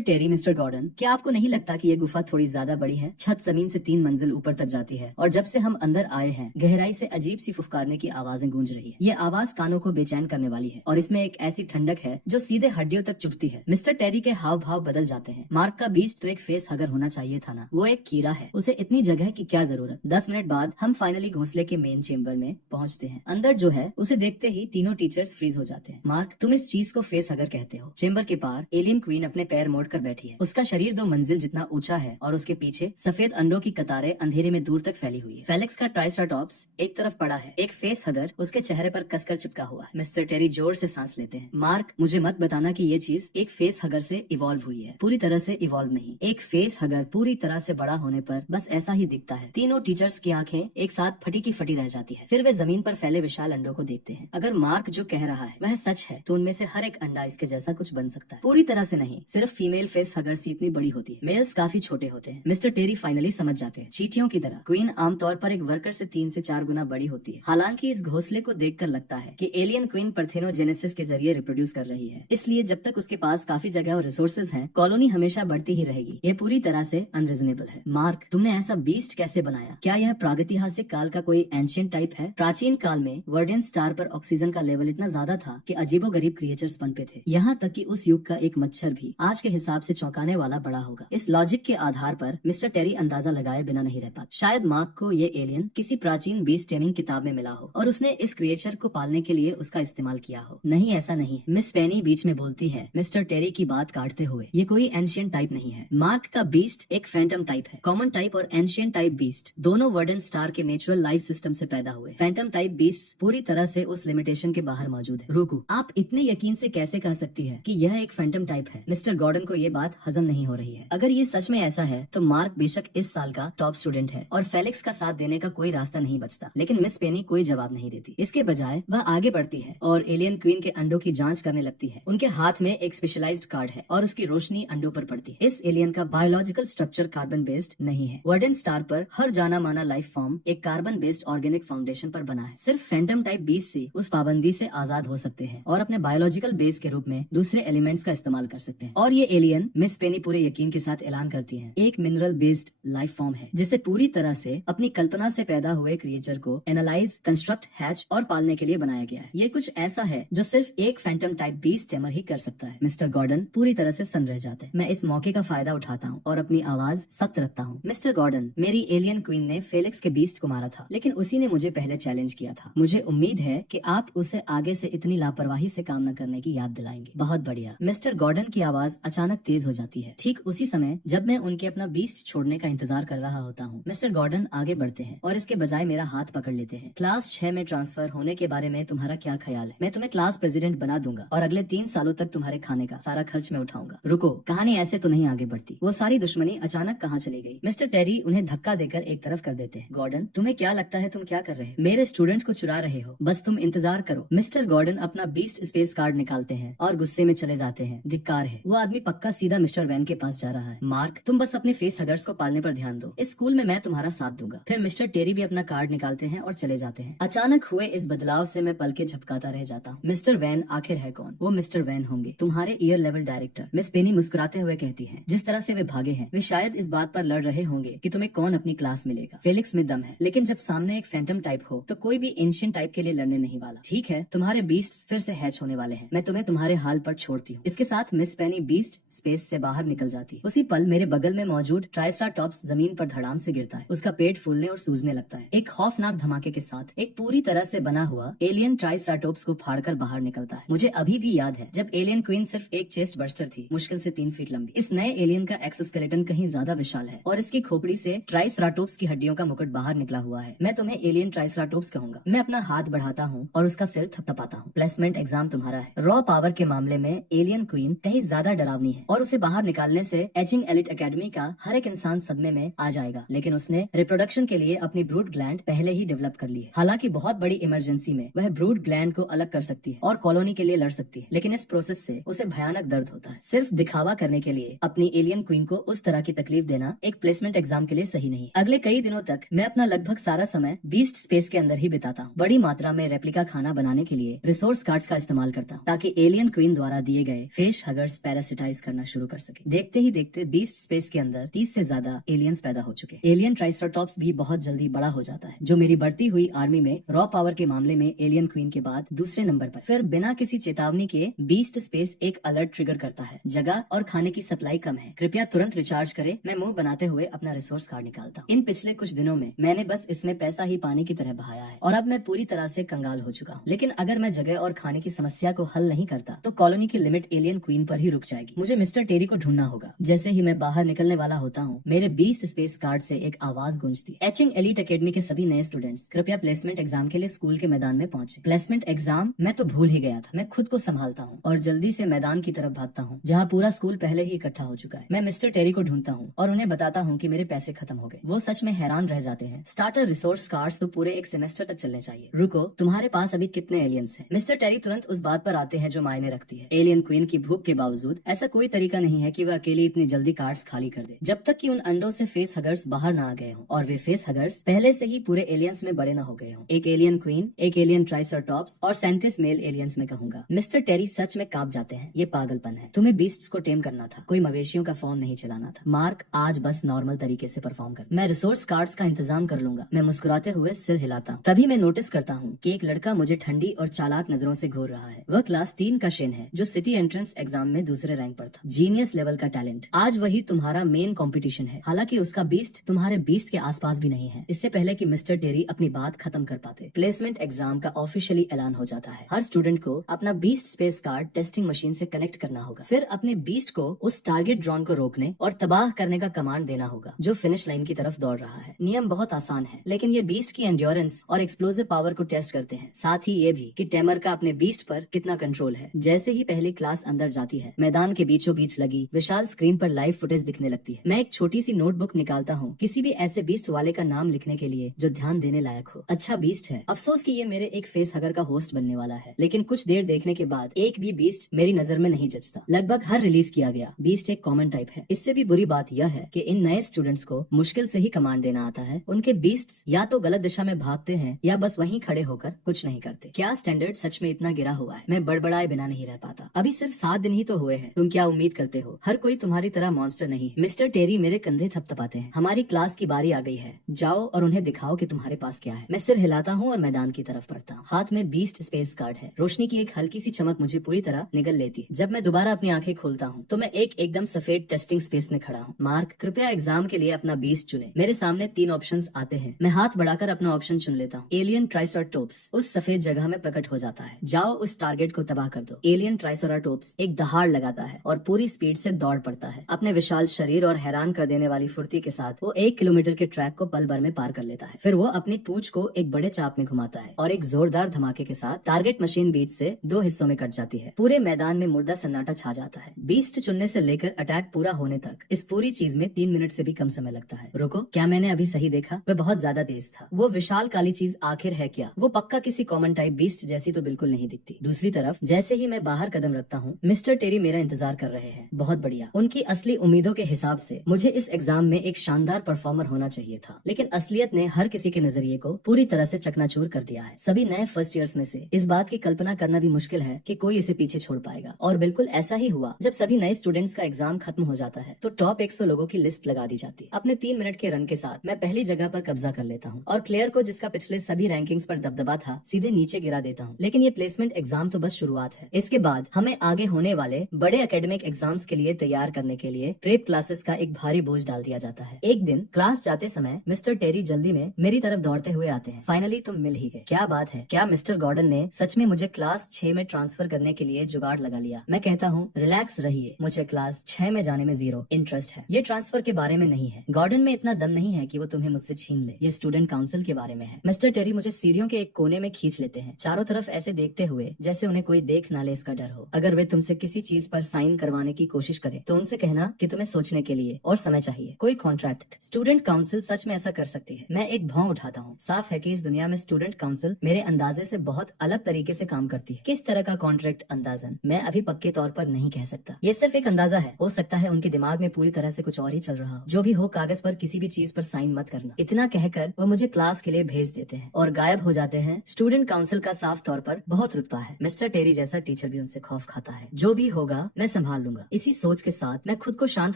टेरी, मिस्टर गॉर्डन, क्या आपको नहीं लगता कि ये गुफा थोड़ी ज्यादा बड़ी है? छत जमीन से 3 मंजिल ऊपर तक जाती है और जब से हम अंदर आए हैं गहराई से अजीब सी फुफकारने की आवाजें गूंज रही है। ये आवाज कानों को बेचैन करने वाली है और इसमें एक ऐसी ठंडक है जो सीधे हड्डियों तक चुभती है। मिस्टर टेरी के हाव भाव बदल जाते हैं। मार्क का बीस्ट तो एक फेस हगर होना चाहिए था ना, वो एक कीड़ा है, उसे इतनी जगह की क्या जरूरत। 10 मिनट बाद हम फाइनली घोंसले के मेन चेम्बर में पहुंचते हैं। अंदर जो है उसे देखते ही तीनों टीचर्स फ्रीज हो जाते हैं। मार्क, तुम इस चीज को फेस हगर कहते हो। चेम्बर के पार एलियन क्वीन अपने पैर मोड़कर बैठी है। उसका शरीर 2 मंजिल जितना ऊंचा है और उसके पीछे सफेद अंडों की कतारें अंधेरे में दूर तक फैली हुई है। फेलिक्स का ट्राइसराटॉप्स एक तरफ पड़ा है, एक फेस हगर उसके चेहरे पर कसकर चिपका हुआ है। मिस्टर टेरी जोर से सांस लेते हैं। मार्क, मुझे मत बताना कि ये चीज एक फेस हगर से इवॉल्व हुई है। पूरी तरह से इवॉल्व नहीं। एक फेस हगर पूरी तरह से बड़ा होने पर बस ऐसा ही दिखता है। तीनों टीचर्स की आंखें एक साथ फटी की फटी रह जाती है। फिर वे जमीन पर फैले विशाल अंडों को देखते हैं। अगर मार्क जो कह रहा है वह सच है तो उनमें से हर एक अंडा इसके जैसा कुछ बन सकता है। पूरी तरह से नहीं, सिर्फ फीमेल फेस हगर सी इतनी बड़ी होती है। मेल्स काफी छोटे होते हैं। मिस्टर टेरी फाइनली समझ जाते हैं। चींटियों की तरह क्वीन आमतौर पर एक वर्कर से 3 से 4 गुना बड़ी होती है। हालांकि इस घोंसले को देखकर लगता है कि एलियन क्वीन पार्थेनोजेनेसिस के जरिए रिप्रोड्यूस कर रही है, इसलिए जब तक उसके पास काफी जगह और रिसोर्सेज हैं, कॉलोनी हमेशा बढ़ती ही रहेगी। ये पूरी तरह से अनरीजनेबल है। मार्क, तुमने ऐसा बीस्ट कैसे बनाया? क्या यह प्रागैतिहासिक काल का कोई एंशिएंट टाइप है? प्राचीन काल में वर्डियन स्टार पर ऑक्सीजन का लेवल इतना ज्यादा था कि अजीबोगरीब क्रिएचर्स पनपे थे। यहाँ तक कि उस युग का एक मच्छर भी आज के हिसाब से चौंकाने वाला बड़ा होगा। इस लॉजिक के आधार पर मिस्टर टेरी अंदाजा लगाए बिना नहीं रह पाता। शायद मार्क को ये एलियन किसी प्राचीन बीस्ट टेमिंग किताब में मिला हो और उसने इस क्रिएचर को पालने के लिए उसका इस्तेमाल किया हो। नहीं, ऐसा नहीं। मिस पेनी बीच में बोलती है, मिस्टर टेरी की बात काटते हुए। ये कोई एंशिएंट टाइप नहीं है। मार्क का बीस्ट एक फैंटम टाइप है। कॉमन टाइप और एंशिएंट टाइप बीस्ट दोनों वर्डन स्टार के नेचुरल लाइफ सिस्टम से पैदा हुए। फैंटम टाइप बीस्ट पूरी तरह से उस लिमिटेशन के बाहर मौजूद है। रुको, आप इतने यकीन से कैसे कह सकती है कि यह एक फैंटम टाइप है? मिस्टर गॉर्डन को ये बात हजम नहीं हो रही है। अगर ये सच में ऐसा है तो मार्क बेशक इस साल का टॉप स्टूडेंट है और फेलिक्स का साथ देने का कोई रास्ता नहीं बचता। लेकिन मिस पेनी कोई जवाब नहीं देती। इसके बजाय वह आगे बढ़ती है और एलियन क्वीन के अंडों की जांच करने लगती है। उनके हाथ में एक स्पेशलाइज्ड कार्ड है और उसकी रोशनी अंडों पर पड़ती है। इस एलियन का बायोलॉजिकल स्ट्रक्चर कार्बन बेस्ड नहीं है। वर्डन स्टार पर हर जाना माना लाइफ फॉर्म एक कार्बन बेस्ड ऑर्गेनिक फाउंडेशन पर बना है। सिर्फ फैंटम टाइप बीस्ट से उस पाबंदी से आजाद हो सकते हैं और अपने बायोलॉजिकल बेस के रूप में दूसरे एलिमेंट्स का इस्तेमाल कर सकते हैं। और ये एलियन, मिस पेनी पूरे यकीन के साथ ऐलान करती है, एक मिनरल बेस्ड लाइफ फॉर्म है जिसे पूरी तरह से अपनी कल्पना से पैदा हुए क्रिएचर को एनालाइज, कंस्ट्रक्ट, हैच और पालने के लिए बनाया गया है। ये कुछ ऐसा है जो सिर्फ एक फैंटम टाइप बीस्ट टेमर ही कर सकता है। मिस्टर गॉर्डन पूरी तरह से सन रह जाते हैं। मैं इस मौके का फायदा उठाता हूँ और अपनी आवाज सख्त रखता हूँ। मिस्टर गॉर्डन, मेरी एलियन क्वीन ने फेलिक्स के बीस्ट को मारा था, लेकिन उसी ने मुझे पहले चैलेंज किया था। मुझे उम्मीद है कि आप उसे आगे से इतनी लापरवाही से काम न करने की याद दिलाएंगे। बहुत बढ़िया। मिस्टर गॉर्डन की आवाज अचानक तेज हो जाती है, ठीक उसी समय जब मैं उनके अपना बीस्ट छोड़ने का इंतजार कर रहा होता हूँ। मिस्टर गॉर्डन आगे बढ़ते हैं और इसके बजाय मेरा हाथ पकड़ लेते हैं। क्लास 6 में ट्रांसफर होने के बारे में तुम्हारा क्या ख्याल है? मैं तुम्हें क्लास प्रेसिडेंट बना दूंगा और अगले 3 सालों तक तुम्हारे खाने का सारा खर्च मैं उठाऊंगा। रुको, कहानी ऐसे तो नहीं आगे बढ़ती। वो सारी दुश्मनी अचानक कहाँ चली गई? मिस्टर टेरी उन्हें धक्का देकर एक तरफ कर देते हैं। गॉर्डन, तुम्हें क्या लगता है तुम क्या कर रहे हो? मेरे स्टूडेंट को चुरा रहे हो। बस तुम इंतजार करो। मिस्टर गॉर्डन अपना बीस्ट स्पेस कार्ड निकालते हैं और गुस्से में चले जाते हैं। धिक्कार है। वो आदमी पक्का सीधा मिस्टर वैन के पास जा रहा है। मार्क, तुम बस अपने फेस हगर्स को पालने पर ध्यान दो। इस स्कूल में मैं तुम्हारा साथ दूंगा। फिर मिस्टर टेरी भी अपना कार्ड निकालते हैं और चले जाते हैं। अचानक हुए इस बदलाव से मैं पल के झपकाता रह जाता हूँ। मिस्टर वैन आखिर है कौन? वो मिस्टर वैन होंगे, तुम्हारे ईयर लेवल डायरेक्टर। मिस पेनी मुस्कुराते हुए कहती है, जिस तरह से वे भागे हैं वे शायद इस बात पर लड़ रहे होंगे कि तुम्हें कौन अपनी क्लास मिलेगा। फेलिक्स में दम है, लेकिन जब सामने एक फैंटम टाइप हो तो कोई भी एंशिएंट टाइप के लिए लड़ने नहीं वाला। ठीक है, तुम्हारे बीस्ट फिर से हैच होने वाले हैं। मैं तुम्हें तुम्हारे हाल पर छोड़ती हूँ। इसके साथ मिस पेनी बीस्ट स्पेस से बाहर निकल जाती है। उसी पल मेरे बगल में मौजूद ट्राइसराटॉप्स जमीन पर धड़ाम से गिरता है। उसका पेट फूलने और सूजने लगता है। एक खौफनाक धमाके के साथ एक पूरी तरह से बना हुआ एलियन ट्राइसराटॉप्स को फाड़कर बाहर निकलता है। मुझे अभी भी याद है जब एलियन क्वीन सिर्फ एक चेस्ट बर्स्टर थी, मुश्किल से 3 फीट लंबी। इस नए एलियन का एक्सोस्केलेटन कहीं ज्यादा विशाल है और इसकी खोपड़ी से ट्राइसराटॉप्स की हड्डियों का मुकुट बाहर निकला हुआ है। मैं तुम्हें एलियन ट्राइसराटॉप्स कहूंगा। मैं अपना हाथ बढ़ाता हूँ और उसका सिर थपथपाता हूँ। प्लेसमेंट एग्जाम तुम्हारा है। रॉ पावर के मामले में एलियन क्वीन कहीं ज्यादा डरावनी है और उसे बाहर निकालने से एचिंग एलिट एकेडमी का हर एक इंसान सदमे में आ जाएगा। लेकिन उसने रिप्रोडक्शन के लिए अपनी ब्रूड ग्लैंड पहले ही डेवलप कर ली है। हालांकि बहुत बड़ी इमरजेंसी में वह ब्रूड ग्लैंड को अलग कर सकती है और कॉलोनी के लिए लड़ सकती है, लेकिन इस प्रोसेस से उसे भयानक दर्द होता है। सिर्फ दिखावा करने के लिए अपनी एलियन क्वीन को उस तरह की तकलीफ देना एक प्लेसमेंट एग्जाम के लिए सही नहीं। अगले कई दिनों तक मैं अपना लगभग सारा समय बीस्ट स्पेस के अंदर ही बिताता हूँ। बड़ी मात्रा में रेप्लिका खाना बनाने के लिए रिसोर्स कार्ड्स का इस्तेमाल करता हूँ ताकि एलियन क्वीन द्वारा दिए गए फेस हगर्स पैरासिटाइज करना शुरू कर सके। देखते ही देखते बीस्ट स्पेस के अंदर 30 से ज्यादा एलियंस पैदा हो चुके। एलियन ट्राइसराटॉप्स भी बहुत जल्दी बड़ा हो जाता है, जो मेरी बढ़ती हुई आर्मी में रॉ पावर के मामले में एलियन क्वीन के बाद दूसरे नंबर पर। फिर बिना किसी चेतावनी के बीस्ट स्पेस एक अलर्ट ट्रिगर करता है। जगह और खाने की सप्लाई कम है, कृपया तुरंत रिचार्ज करें। मैं मुंह बनाते हुए अपना रिसोर्स कार्ड निकालता हूँ। इन पिछले कुछ दिनों में मैंने बस इसमें पैसा ही पानी की तरह बहाया है और अब मैं पूरी तरह से कंगाल हो चुका हूँ। लेकिन अगर मैं जगह और खाने की समस्या को हल नहीं करता तो कॉलोनी की लिमिट एलियन क्वीन पर ही रुक जाएगी। मुझे मिस्टर टेरी को ढूंढना होगा। जैसे ही मैं बाहर निकलने वाला होता हूँ, मेरे बीस्ट स्पेस कार्ड से एक आवाज गूंजती, एचिंग एलीट एकेडमी के सभी नए स्टूडेंट्स कृपया प्लेसमेंट एग्जाम के लिए स्कूल के मैदान में पहुंचे। प्लेसमेंट एग्जाम मैं तो भूल ही गया था। मैं खुद को संभालता हूँ और जल्दी से मैदान की तरफ भागता हूँ, जहाँ पूरा स्कूल पहले ही इकट्ठा हो चुका है। मैं मिस्टर टेरी को ढूंढता हूँ और उन्हें बताता हूँ कि मेरे पैसे खत्म हो गए। वो सच में हैरान रह जाते हैं। स्टार्टर रिसोर्स कार्ड्स तो पूरे एक सेमेस्टर तक चलने चाहिए। रुको, तुम्हारे पास अभी कितने एलियंस हैं? मिस्टर टेरी तुरंत उस बात पर आते हैं जो मायने रखती है। एलियन क्वीन की भूख के बावजूद ऐसा कोई तरीका नहीं है कि वह अकेली इतनी जल्दी कार्ड्स खाली कर दे, जब तक कि उन अंडों से फेस हगर्स बाहर ना आ गए हों और वे फेस हगर्स पहले से ही पूरे एलियंस में बड़े न हो गए हों। एक एलियन क्वीन, एक एलियन ट्राइसराटॉप्स और 37 मेल एलियंस में कहूंगा। मिस्टर टेरी सच में कांप जाते हैं। ये पागलपन है। तुम्हें बीस्ट्स को टेम करना था, कोई मवेशियों का फॉर्म नहीं चलाना था। मार्क, आज बस नॉर्मल तरीके से परफॉर्म कर। मैं रिसोर्स कार्ड्स का इंतजाम कर लूंगा। मैं मुस्कुराते हुए सिर हिलाता। तभी मैं नोटिस करता हूँ कि एक लड़का मुझे ठंडी और चालाक नजरों से घूर रहा है। वह क्लास 3 का शेन है, जो सिटी एंट्रेंस एग्जाम में दूसरे रैंक पर था। जीनियस लेवल का टैलेंट। आज वही तुम्हारा मेन कंपटीशन है। हालांकि उसका बीस्ट तुम्हारे बीस्ट के आसपास भी नहीं है। इससे पहले कि मिस्टर टेरी अपनी बात खत्म कर पाते, प्लेसमेंट एग्जाम का ऑफिशियली ऐलान हो जाता है। हर स्टूडेंट को अपना beast space card testing machine से कनेक्ट करना होगा। फिर अपने बीस्ट को उस टारगेट ड्रोन को रोकने और तबाह करने का कमांड देना होगा जो फिनिश लाइन की तरफ दौड़ रहा है। नियम बहुत आसान है, लेकिन ये बीस्ट की एंड्योरेंस और एक्सप्लोसिव पावर को टेस्ट करते हैं। साथ ही ये भी कि टेमर का अपने बीस्ट पर कितना कंट्रोल है। जैसे ही पहली क्लास अंदर जाती है, मैदान के बीचों बीच लगी विशाल स्क्रीन पर लाइव फुटेज दिखने लगती है। मैं एक छोटी सी नोटबुक निकालता हूँ, किसी भी ऐसे बीस्ट वाले का नाम लिखने के लिए जो ध्यान देने लायक हो। अच्छा बीस्ट है। अफसोस कि ये मेरे एक फेस हगर का होस्ट बनने वाला है, लेकिन कुछ देर देखने के बाद एक भी बीस्ट मेरी नजर में नहीं जचता। लगभग हर रिलीज किया गया बीस्ट एक कॉमन टाइप है। इससे भी बुरी बात यह है कि इन नए स्टूडेंट्स को मुश्किल से ही कमांड देना आता है। उनके बीस्ट्स या तो गलत दिशा में भागते हैं या बस वहीं खड़े होकर कुछ नहीं करते। क्या स्टैंडर्ड सच में इतना गिरा हुआ है? मैं बड़बड़ाए बिना नहीं रह पाता। अभी सिर्फ 7 दिन ही तो हुए हैं। तुम क्या उम्मीद करते हो? हर कोई तुम्हारी तरह मॉन्स्टर नहीं। मिस्टर टेरी मेरे कंधे थपथपाते हैं। हमारी क्लास की बारी आ गई है। जाओ और उन्हें दिखाओ कि तुम्हारे पास क्या है। मैं सिर हिलाता हूँ और मैदान की तरफ बढ़ता हूँ। हाथ में बीस्ट स्पेस कार्ड है। रोशनी की एक हल्की सी चमक मुझे पूरी तरह निगल लेती है। जब मैं दोबारा अपनी आंखें खोलता हूँ तो मैं एक एकदम सफेद टेस्टिंग स्पेस में खड़ा हूँ। मार्क, कृपया एग्जाम के लिए अपना बीस्ट चुने। मेरे सामने 3 ऑप्शंस आते हैं। मैं हाथ बढ़ाकर अपना ऑप्शन चुन लेता हूँ। एलियन ट्राइसराटोप्स उस सफेद जगह में प्रकट हो जाता है। जाओ उस टारगेट को तबाह कर दो। एलियन ट्राइसराटोप्स एक दहाड़ लगाता है और पूरी स्पीड से दौड़ पड़ता है। अपने विशाल शरीर और हैरान कर देने वाली फुर्ती के साथ वो 1 किलोमीटर के ट्रैक को पल भर में पार कर लेता है। फिर वो अपनी पूंछ को एक बड़े चाप में घुमाता है और एक जोरदार धमाके के साथ टारगेट मशीन बीच से 2 हिस्सों में कट जाती है। पूरे मैदान में मुर्दा सन्नाटा छा जाता है। बीस्ट चुनने से लेकर अटैक पूरा होने तक इस पूरी चीज में 3 मिनट से भी कम समय लगता है। रुको, क्या मैंने अभी सही देखा? वह बहुत ज्यादा तेज था। वो विशाल काली चीज आखिर है क्या? वो पक्का किसी कॉमन टाइप बीस्ट जैसी तो बिल्कुल नहीं दिखती। दूसरी तरफ जैसे ही मैं बाहर कदम रखता हूँ, मिस्टर टेरी मेरा इंतजार कर रहे हैं। बहुत बढ़िया। उनकी असली उम्मीदों के हिसाब से मुझे इस एग्जाम में एक शानदार परफॉर्मर होना चाहिए था, लेकिन असलियत ने हर किसी के नजरिए को पूरी तरह से चकनाचूर कर दिया है। सभी नए फर्स्ट ईयर्स में से इस बात की कल्पना करना भी मुश्किल है कि कोई इसे पीछे छोड़ पाएगा। और बिल्कुल ऐसा ही हुआ। जब सभी नए स्टूडेंट्स का एग्जाम खत्म हो जाता है तो टॉप 100 लोगों की लिस्ट लगा दी जाती है। अपने 3 मिनट के रन के साथ मैं पहली जगह पर कब्जा कर लेता हूँ और क्लेयर को, जिसका पिछले सभी रैंकिंग्स पर दबदबा था, सीधे नीचे गिरा देता हूँ। लेकिन ये प्लेसमेंट एग्जाम तो बस शुरुआत है। इसके बाद हमें आगे होने वाले बड़े एकेडमिक एग्जाम्स के लिए तैयार करने के लिए प्रेप क्लासेस का एक भारी बोझ डाल दिया जाता है। एक दिन क्लास जाते समय मिस्टर टेरी जल्दी में मेरी तरफ दौड़ते हुए आते हैं। फाइनली तुम मिल ही गए। क्या बात है? क्या मिस्टर गॉर्डन ने सच में मुझे क्लास 6 में ट्रांसफर करने के लिए जुगाड़ लगा लिया? मैं कहता हूँ, रिलैक्स रहिए, मुझे क्लास 6 में जाने में 0 इंटरेस्ट है। ये ट्रांसफर के बारे में नहीं है। गॉर्डन में इतना दम नहीं है कि वो तुम्हें मुझसे छीन ले। ये स्टूडेंट काउंसिल के बारे में है। मिस्टर टेरी मुझे सीढ़ियों के एक कोने में खींच लेते हैं, चारों तरफ ऐसे देखते हुए जैसे उन्हें कोई देख ना ले इसका डर हो। अगर वे तुमसे किसी चीज पर साइन करवाने की कोशिश करे तो उनसे कहना कि तुम्हें सोचने के लिए और समय चाहिए। कोई कॉन्ट्रैक्ट। स्टूडेंट काउंसिल सच में ऐसा कर सकती है? मैं एक भौं उठाता हूँ। साफ है कि इस दुनिया में स्टूडेंट काउंसिल मेरे अंदाजे से बहुत अलग तरीके से काम करती है। किस तरह का कॉन्ट्रैक्ट अंदाजन मैं अभी पक्के तौर पर नहीं कह सकता। ये सिर्फ एक अंदाजा है। हो सकता है उनके दिमाग में पूरी तरह से कुछ और ही चल रहा हो। जो भी हो, कागज पर किसी भी चीज पर साइन मत करना। इतना कहकर वो मुझे क्लास के लिए भेज देते हैं और गायब हो जाते हैं। स्टूडेंट काउंसिल का साफ तौर पर बहुत रुतबा है। मिस्टर टेरी जैसा टीचर भी उनसे खौफ खाता है। जो भी होगा मैं संभाल लूंगा। इसी सोच के साथ मैं खुद को शांत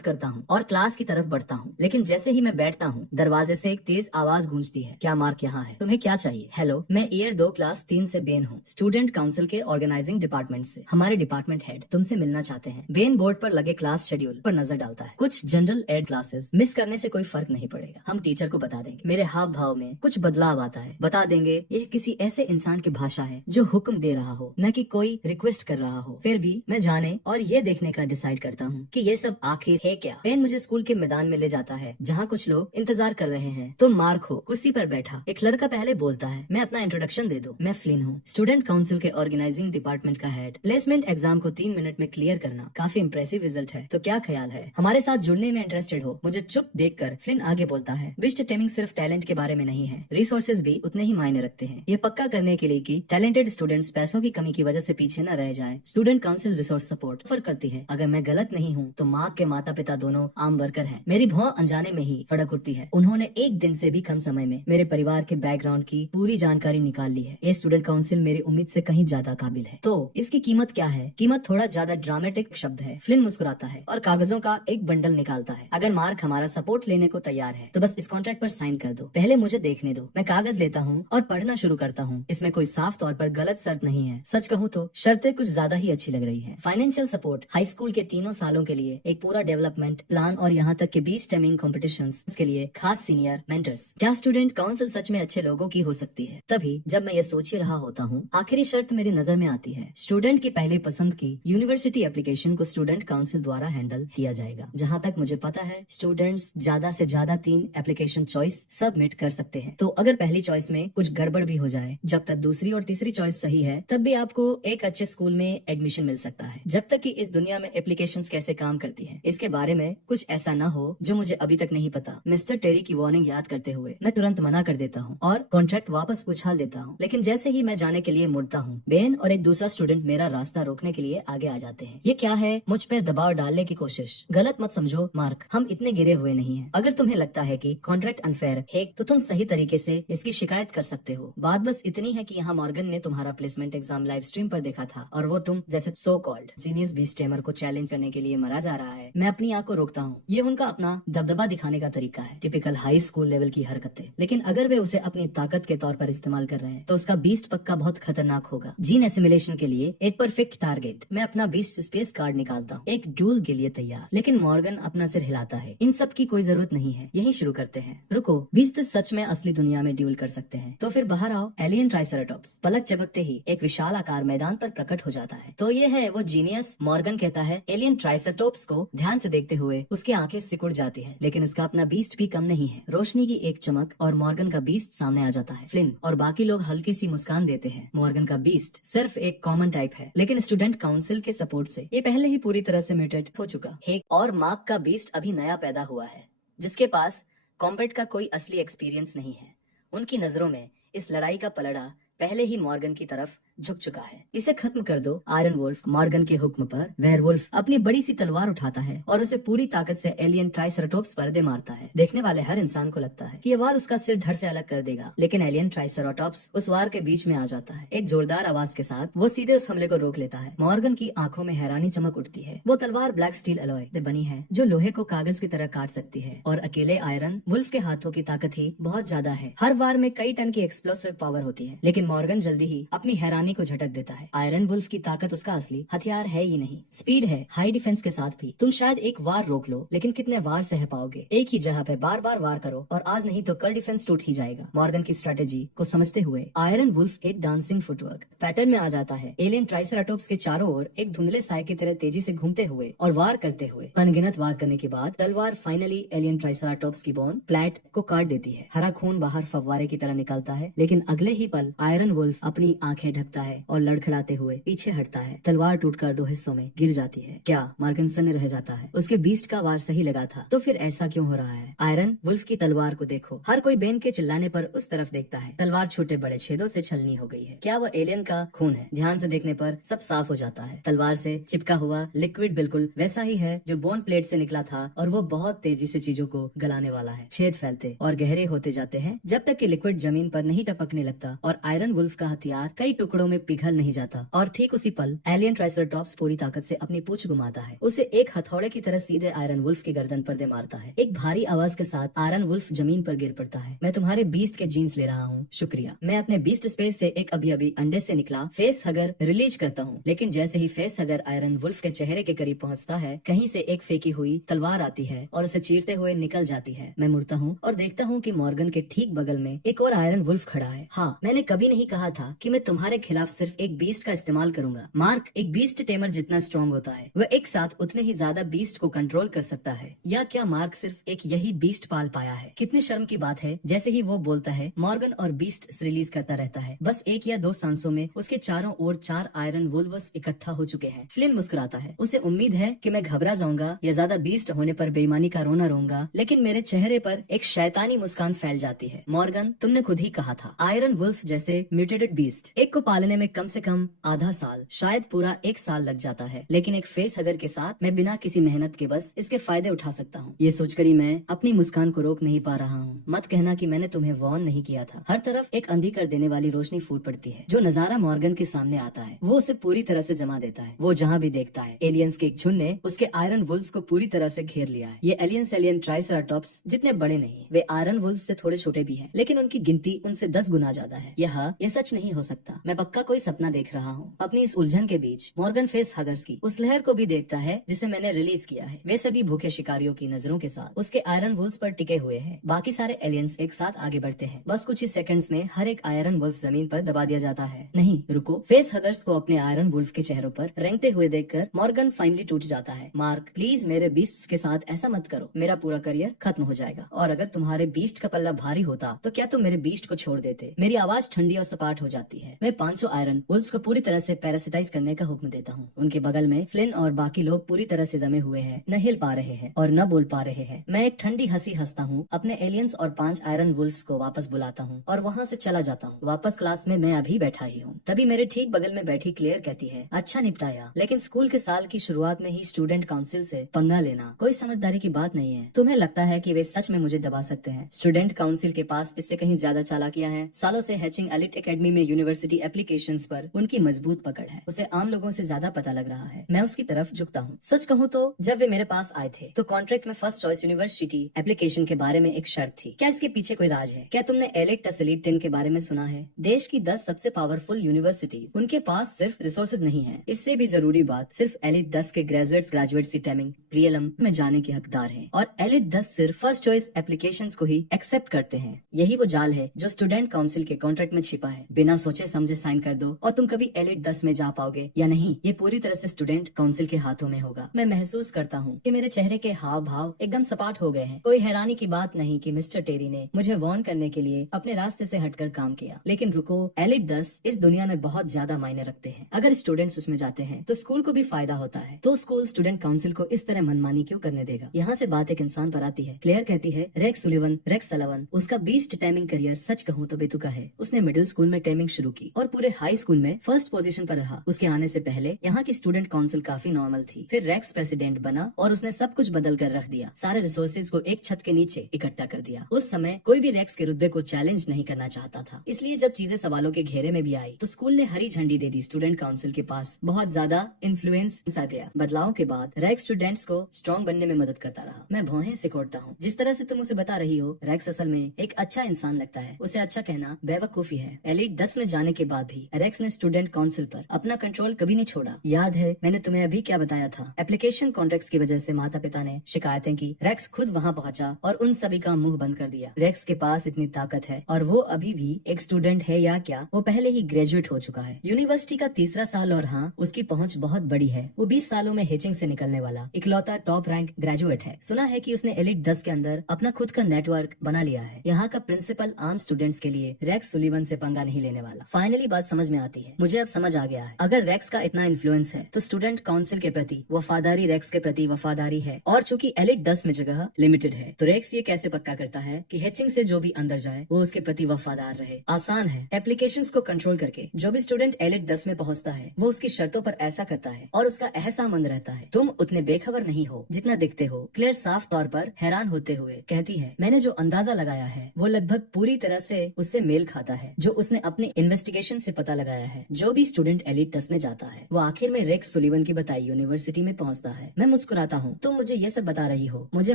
करता हूँ और क्लास की तरफ बढ़ता हूँ। लेकिन जैसे ही मैं बैठता हूँ, दरवाजे से एक तेज आवाज गूंजती है। क्या मार्क यहाँ है? तुम्हें क्या चाहिए? हेलो, मैं ईयर 2 क्लास 3 से बेन हूँ, स्टूडेंट काउंसिल के ऑर्गेनाइजिंग डिपार्टमेंट से। हमारे डिपार्टमेंट हेड तुमसे मिलना चाहते हैं। बेन बोर्ड पर लगे क्लास शेड्यूल पर नजर डालता है। कुछ जनरल एड क्लासेस मिस करने से कोई फर्क नहीं पड़ेगा, हम टीचर को बता देंगे। मेरे हाव भाव में कुछ बदलाव आता है। बता देंगे यह किसी ऐसे इंसान की भाषा है जो हुक्म दे रहा हो, न कि कोई रिक्वेस्ट कर रहा हो। फिर भी मैं जाने और ये देखने का डिसाइड करता हूँ कि ये सब आखिर है क्या। बेन मुझे स्कूल के मैदान में ले जाता है जहाँ कुछ लोग इंतजार कर रहे हैं। तुम मार्क हो, कुर्सी पर बैठा। एक लड़का पहले बोलता है। मैं अपना इंट्रोडक्शन दे दो। मैं फ्लिन हूँ, स्टूडेंट काउंसिल के ऑर्गेनाइजिंग डिपार्टमेंट का हेड। प्लेसमेंट एग्जाम को 3 मिनट में क्लियर करना काफी इंप्रेसिव रिजल्ट है। तो क्या ख्याल है, हमारे साथ जुड़ने में इंटरेस्टेड हो? मुझे चुप देखकर फ्लिन आगे बोलता है। बिस्ट टेमिंग सिर्फ टैलेंट के बारे में नहीं है, रिसोर्सेज भी उतने ही मायने रखते हैं। ये पक्का करने के लिए कि टैलेंटेड स्टूडेंट्स पैसों की कमी की वजह से पीछे न रह जाएं, student council resource support offer करती है। अगर मैं गलत नहीं हूँ तो मार्क के माता पिता दोनों आम वर्कर हैं। मेरी भौं अनजाने में ही फड़क उठती है। उन्होंने एक दिन से भी कम समय में मेरे परिवार के बैकग्राउंड की पूरी जानकारी निकाल ली है। ये स्टूडेंट काउंसिल मेरी उम्मीद से कहीं ज्यादा काबिल है। तो इसकी कीमत क्या है? कीमत थोड़ा ज्यादा ड्रामेटिक शब्द है। फ्लिन मुस्कुराता है और कागजों का एक बंडल निकालता है। अगर मार्क हमारा सपोर्ट लेने को तैयार है तो बस इस कॉन्ट्रैक्ट पर साइन कर दो। पहले मुझे देखने दो। मैं कागज लेता हूँ और पढ़ना शुरू करता हूँ। इसमें कोई साफ तौर पर गलत शर्त नहीं है। सच कहूँ तो शर्तें कुछ ज्यादा ही अच्छी लग रही है। फाइनेंशियल सपोर्ट, हाई स्कूल के 3 सालों के लिए एक पूरा डेवलपमेंट प्लान और यहाँ तक के 20 स्टेमिंग कॉम्पिटिशंस के लिए खास सीनियर मेंटर्स। क्या स्टूडेंट काउंसिल सच में अच्छे लोगों की हो सकती है? तभी जब मैं ये सोच ही रहा होता हूँ, आखिरी शर्त मेरी नजर में आती है। स्टूडेंट की पहली पसंद की यूनिवर्सिटी एप्लीकेशन को स्टूडेंट काउंसिल द्वारा हैंडल किया जाएगा। जहाँ तक मुझे पता है, स्टूडेंट्स ज्यादा से ज्यादा 3 एप्लीकेशन चॉइस सबमिट कर सकते हैं। तो अगर पहली चॉइस में कुछ गड़बड़ भी हो जाए, जब तक दूसरी और तीसरी चॉइस सही है, तब भी आपको एक अच्छे स्कूल में एडमिशन मिल सकता है। जब तक कि इस दुनिया में एप्लीकेशंस कैसे काम करती है, इसके बारे में कुछ ऐसा न हो जो मुझे अभी तक नहीं पता। मिस्टर टेरी की वार्निंग याद करते हुए मैं तुरंत मना कर देता हूँ और कॉन्ट्रैक्ट वापस उछाल देता हूँ। लेकिन जैसे ही मैं जाने के लिए मुड़ता हूँ, बेन और एक दूसरा स्टूडेंट मेरा रास्ता रोकने के लिए आगे आ जाते हैं। ये क्या है? मुझ पे दबाव डालने की कोशिश। गलत मत समझो मार्क, हम इतने गिरे हुए नहीं है। अगर तुम्हें लगता है कि कॉन्ट्रैक्ट अनफेयर है तो तुम सही तरीके से इसकी शिकायत कर सकते हो। बात बस इतनी है कि यहाँ मॉर्गन ने तुम्हारा प्लेसमेंट एग्जाम लाइव स्ट्रीम पर देखा था और वो तुम जैसे सो कॉल्ड जीनियस बी स्टेमर को चैलेंज करने के लिए मरा जा रहा है। मैं अपनी आंख को रोकता हूँ। ये उनका अपना दबदबा दिखाने का तरीका है, टिपिकल हाई स्कूल लेवल की हरकतें। लेकिन अगर वे उसे अपनी ताकत के तौर पर इस्तेमाल कर रहे हैं तो उसका बीस्ट पक्का बहुत खतरनाक होगा। जीन एसिमिलेशन के लिए एक परफेक्ट टारगेट। मैं अपना बीस्ट स्पेस कार्ड निकालता हूँ, एक ड्यूल के लिए तैयार। लेकिन मॉर्गन अपना सिर हिलाता है। इन सब की कोई जरूरत नहीं है, यही शुरू करते हैं। रुको, बीस्ट सच में असली दुनिया में ड्यूल कर सकते हैं? तो फिर बाहर आओ। एलियन ट्राइसेराटॉप्स पलक झपकते ही एक विशाल आकार मैदान पर प्रकट हो जाता है। तो ये है वो जीनियस, मॉर्गन कहता है। एलियन ट्राइसेराटॉप्स को ध्यान से देखते हुए उसकी आंखें सिकुड़ जाती है, लेकिन उसका अपना बीस्ट भी कम नहीं है। रोशनी की एक चमक और मॉर्गन का बीस्ट सामने आ जाता है। फ्लिन और बाकी लोग हल्की सी मुस्कान देते हैं। मॉर्गन का बीस्ट सिर्फ एक कॉमन टाइप है, लेकिन स्टूडेंट काउंसिल के सपोर्ट से ये पहले ही पूरी तरह से म्यूटेट हो चुका है। और मार्क का बीस्ट अभी नया पैदा हुआ है, जिसके पास कॉम्बैट का कोई असली एक्सपीरियंस नहीं है। उनकी नजरों में इस लड़ाई का पलड़ा पहले ही मॉर्गन की तरफ झुक चुका है। इसे खत्म कर दो। आयरन वुल्फ मॉर्गन के हुक्म पर वेयरवुल्फ अपनी बड़ी सी तलवार उठाता है और उसे पूरी ताकत से एलियन ट्राइसेराटॉप्स पर दे मारता है। देखने वाले हर इंसान को लगता है कि ये वार उसका सिर धड़ से अलग कर देगा, लेकिन एलियन ट्राइसेराटॉप्स उस वार के बीच में आ जाता है। एक जोरदार आवाज के साथ वो सीधे उस हमले को रोक लेता है। मॉर्गन की आंखों में हैरानी चमक उठती है। वो तलवार ब्लैक स्टील अलॉय से बनी है, जो लोहे को कागज की तरह काट सकती है, और अकेले आयरन वुल्फ के हाथों की ताकत ही बहुत ज्यादा है। हर वार में कई टन की एक्सप्लोसिव पावर होती है, लेकिन मॉर्गन जल्दी ही अपनी हैरानी को झटक देता है। आयरन वुल्फ की ताकत उसका असली हथियार है ही नहीं, स्पीड है। हाई डिफेंस के साथ भी तुम शायद एक वार रोक लो, लेकिन कितने वार सह पाओगे? एक ही जगह पे बार बार वार करो और आज नहीं तो कल डिफेंस टूट ही जाएगा। मॉर्गन की स्ट्रेटेजी को समझते हुए आयरन वुल्फ एक डांसिंग फुटवर्क पैटर्न में आ जाता है। एलियन ट्राइसेराटॉप्स के चारों ओर एक धुंधले साए की तरह तेजी से घूमते हुए और वार करते हुए अनगिनत वार करने के बाद तलवार फाइनली एलियन ट्राइसेराटॉप्स की बोन प्लेट को काट देती है। हरा खून बाहर फव्वारे की तरह निकलता है, लेकिन अगले ही पल आयरन वुल्फ अपनी आंखें ढकता है और लड़खड़ाते हुए पीछे हटता है। तलवार टूटकर 2 हिस्सों में गिर जाती है। क्या मॉर्गनसन रह जाता है? उसके बीस्ट का वार सही लगा था, तो फिर ऐसा क्यों हो रहा है? आयरन वुल्फ की तलवार को देखो। हर कोई बेन के चिल्लाने पर उस तरफ देखता है। तलवार छोटे बड़े छेदों से छलनी हो गई है। क्या वो एलियन का खून है? ध्यान से देखने पर सब साफ हो जाता है। तलवार से चिपका हुआ लिक्विड बिल्कुल वैसा ही है जो बोन प्लेट से निकला था, और वो बहुत तेजी से चीजों को गलाने वाला है। छेद फैलते और गहरे होते जाते हैं जब तक कि लिक्विड जमीन पर नहीं टपकने लगता और आयरन वुल्फ का हथियार कई टुकड़ों टुकड़ों में पिघल नहीं जाता। और ठीक उसी पल एलियन ट्राइसराटॉप्स पूरी ताकत से अपनी पूंछ घुमाता है, उसे एक हथौड़े की तरह सीधे आयरन वुल्फ की गर्दन पर दे मारता है। एक भारी आवाज के साथ आयरन वुल्फ जमीन पर गिर पड़ता है। मैं तुम्हारे बीस्ट के जीन्स ले रहा हूँ, शुक्रिया। मैं अपने बीस्ट स्पेस से एक अभी अभी अंडे से निकला फेस हगर रिलीज करता हूँ, लेकिन जैसे ही फेस हगर आयरन वुल्फ के चेहरे के करीब पहुँचता है, कहीं से एक फेंकी हुई तलवार आती है और उसे चीरते हुए निकल जाती है। मैं मुड़ता हूँ और देखता हूँ कि मॉर्गन के ठीक बगल में एक और आयरन वुल्फ खड़ा है। हाँ, मैंने कभी नहीं कहा था कि मैं तुम्हारे खिलाफ सिर्फ एक बीस्ट का इस्तेमाल करूंगा। मार्क एक बीस्ट टेमर जितना स्ट्रॉन्ग होता है, वह एक साथ उतने ही ज्यादा बीस्ट को कंट्रोल कर सकता है। या क्या मार्क सिर्फ एक यही बीस्ट पाल पाया है? कितनी शर्म की बात है। जैसे ही वो बोलता है, मॉर्गन और बीस्ट रिलीज करता रहता है। बस 1 या 2 सांसों में उसके चारों ओर 4 आयरन वुल्व्स इकट्ठा हो चुके हैं। फ्लिन मुस्कुराता है। उसे उम्मीद है कि मैं घबरा जाऊंगा या ज्यादा बीस्ट होने पर बेईमानी का रोना रोऊंगा, लेकिन मेरे चेहरे पर एक शैतानी मुस्कान फैल जाती है। मॉर्गन, तुमने खुद ही कहा था, आयरन वुल्फ जैसे म्यूटेटेड बीस्ट एक को पालने में कम से कम आधा साल, शायद पूरा 1 साल लग जाता है, लेकिन एक फेस हगर के साथ मैं बिना किसी मेहनत के बस इसके फायदे उठा सकता हूँ। ये सोचकर ही मैं अपनी मुस्कान को रोक नहीं पा रहा हूँ। मत कहना कि मैंने तुम्हें वॉर्न नहीं किया था। हर तरफ एक अंधी कर देने वाली रोशनी फूट पड़ती है। जो नजारा मॉर्गन के सामने आता है वो उसे पूरी तरह से जमा देता है। वो जहाँ भी देखता है, एलियंस के एक झुंड ने उसके आयरन वुल्व्स को पूरी तरह से घेर लिया है। ये एलियन ट्राइसराटॉप्स जितने बड़े नहीं, वे आयरन वुल्व से थोड़े छोटे भी हैं, लेकिन उनकी गिनती उनसे 10 गुना ज्यादा है। यह सच नहीं हो सकता। मैं पक्का कोई सपना देख रहा हूँ। अपनी इस उलझन के बीच मॉर्गन फेस हगर्स की उस लहर को भी देखता है जिसे मैंने रिलीज किया है। वे सभी भूखे शिकारियों की नजरों के साथ उसके आयरन वुल्व्स पर टिके हुए हैं। बाकी सारे एलियंस एक साथ आगे बढ़ते हैं। बस कुछ ही सेकंड्स में हर एक आयरन वुल्फ जमीन पर दबा दिया जाता है। नहीं रुको। फेस हगर्स को अपने आयरन वुल्फ के चेहरों पर रेंगते हुए देखकर मॉर्गन फाइनली टूट जाता है। मार्क, प्लीज मेरे बीस्ट्स के साथ ऐसा मत करो। मेरा पूरा करियर खत्म हो जाएगा। और अगर तुम्हारे बीस्ट का पल्ला भारी होता तो क्या तुम मेरे बीस्ट को छोड़ देते? मेरी आवाज ठंडी और सपाट हो जाती है। मैं 500 आयरन वुल्व्स को पूरी तरह से पैरासिटाइज करने का हुक्म देता हूँ। उनके बगल में फ्लिन और बाकी लोग पूरी तरह से जमे हुए हैं, न हिल पा रहे हैं और न बोल पा रहे हैं। मैं एक ठंडी हंसी हंसता हूँ, अपने एलियंस और 5 आयरन वुल्व्स को वापस बुलाता हूँ और वहाँ से चला जाता हूँ। वापस क्लास में मैं अभी बैठा ही हूँ, तभी मेरे ठीक बगल में बैठी क्लेयर कहती है, अच्छा निपटाया, लेकिन स्कूल के साल की शुरुआत में ही स्टूडेंट काउंसिल से पंगा लेना कोई समझदारी की बात नहीं है। तुम्हें लगता है कि वे सच में मुझे दबा सकते हैं? स्टूडेंट काउंसिल के पास इससे कहीं ज्यादा चालाकियां हैं। सालों से हैचिंग एलिट एकेडमी में यूनिवर्सिटी एप्लीकेशंस पर उनकी मजबूत पकड़ है। उसे आम लोगों से ज्यादा पता लग रहा है। मैं उसकी तरफ झुकता हूँ। सच कहूँ तो जब वे मेरे पास आए थे तो कॉन्ट्रैक्ट में फर्स्ट चॉइस यूनिवर्सिटी एप्लीकेशन के बारे में एक शर्त थी। क्या इसके पीछे कोई राज है? क्या तुमने एलिट टसलीट 10 के बारे में सुना है? देश की 10 सबसे पावरफुल यूनिवर्सिटीज, उनके पास सिर्फ रिसोर्सेज नहीं है, इससे भी जरूरी बात, सिर्फ एलिट 10 के ग्रेजुएट सीटेमिंग प्रियलम में जाने के हकदार हैं। और एलिट 10 सिर्फ फर्स्ट चॉइस एप्लीकेशंस को ही एक्सेप्ट करते हैं। यही वो जाल है जो स्टूडेंट काउंसिल के कॉन्ट्रैक्ट में छिपा है। बिना सोचे समझे साइन कर दो और तुम कभी एलिट 10 में जा पाओगे या नहीं, ये पूरी तरह से स्टूडेंट काउंसिल के हाथों में होगा। मैं महसूस करता हूँ कि मेरे चेहरे के हाव भाव एकदम सपाट हो गए हैं। कोई हैरानी की बात नहीं कि मिस्टर टेरी ने मुझे वार्न करने के लिए अपने रास्ते से हटकर काम किया। लेकिन रुको, एलिट 10 इस दुनिया में बहुत ज्यादा मायने रखते हैं। अगर स्टूडेंट्स उसमें जाते हैं तो स्कूल को भी फायदा होता है। तो स्कूल स्टूडेंट काउंसिल को इस तरह मनमानी क्यों करने देगा? यहाँ से बात एक इंसान पर आती है। क्लेयर कहती है, रेक्स सलिवन, उसका बीस्ट टाइमिंग करियर सच कहूँ तो बेतुका है। उसने मिडिल स्कूल में टाइमिंग शुरू की और पूरे हाई स्कूल में फर्स्ट पोजीशन पर रहा। उसके आने से पहले यहाँ की स्टूडेंट काउंसिल काफी नॉर्मल थी। फिर रेक्स प्रेसिडेंट बना और उसने सब कुछ बदल कर रख दिया। सारे रिसोर्सेज को एक छत के नीचे इकट्ठा कर दिया। उस समय कोई भी रेक्स के रुतबे को चैलेंज नहीं करना चाहता था। इसलिए जब चीजें सवालों के घेरे में भी आई तो स्कूल ने हरी झंडी दे दी। स्टूडेंट काउंसिल के पास बहुत ज्यादा इन्फ्लुएंस आ गया। बदलाव के बाद रेक्स स्टूडेंट्स को स्ट्रॉन्ग बनने में मदद करता रहा। मैं भौहें सिकोड़ता हूँ। जिस तरह से तुम उसे बता रही हो, रेक्स असल में एक अच्छा इंसान लगता है। उसे अच्छा कहना बेवकूफी है। एलिट 10 में जाने के बाद भी रेक्स ने स्टूडेंट काउंसिल पर अपना कंट्रोल कभी नहीं छोड़ा। याद है मैंने तुम्हें अभी क्या बताया था? एप्लीकेशन कॉन्ट्रैक्ट्स की वजह से माता पिता ने शिकायतें की। रेक्स खुद वहाँ पहुँचा और उन सभी का मुंह बंद कर दिया। रेक्स के पास इतनी ताकत है और वो अभी भी एक स्टूडेंट है या क्या, वो पहले ही ग्रेजुएट हो चुका है। यूनिवर्सिटी का 3रा साल और हाँ, उसकी पहुँच बहुत बड़ी है। वो 20 सालों में हिचिंग से निकलने वाला इकलौता टॉप रैंक ग्रेजुएट है। सुना है कि उसने एलिट 10 के अंदर अपना खुद का नेटवर्क बना लिया है। यहाँ का प्रिंसिपल आम स्टूडेंट्स के लिए रेक्स सुलिवन से पंगा नहीं लेने वाला। फाइनली बात समझ में आती है। मुझे अब समझ आ गया है, अगर रेक्स का इतना इन्फ्लुएंस है तो स्टूडेंट काउंसिल के प्रति वफादारी रेक्स के प्रति वफादारी है। और चूंकि एलिट 10 में जगह लिमिटेड है तो रेक्स ये कैसे पक्का करता है कि हिचिंग से जो भी अंदर जाए वो उसके प्रति वफादार रहे? आसान है। एप्लीकेशंस को कंट्रोल करके जो भी स्टूडेंट एलिट 10 में पहुंचता है वो उसकी शर्तों पर ऐसा करता है और उसका एहसामंद रहता है। तुम उतने बेखबर नहीं हो जितना दिखते हो। क्लेयर साफ तौर पर हैरान होते हुए कहती है, मैंने जो अंदाजा लगाया है वो लगभग पूरी तरह से उससे मेल खाता है जो उसने अपने इन्वेस्टिगेशन से पता लगाया है जो भी स्टूडेंट एलिट 10 में जाता है वो आखिर में रेक्स सुलिवन की बताई यूनिवर्सिटी में पहुंचता है। मैं मुस्कुराता हूँ। तुम मुझे ये सब बता रही हो, मुझे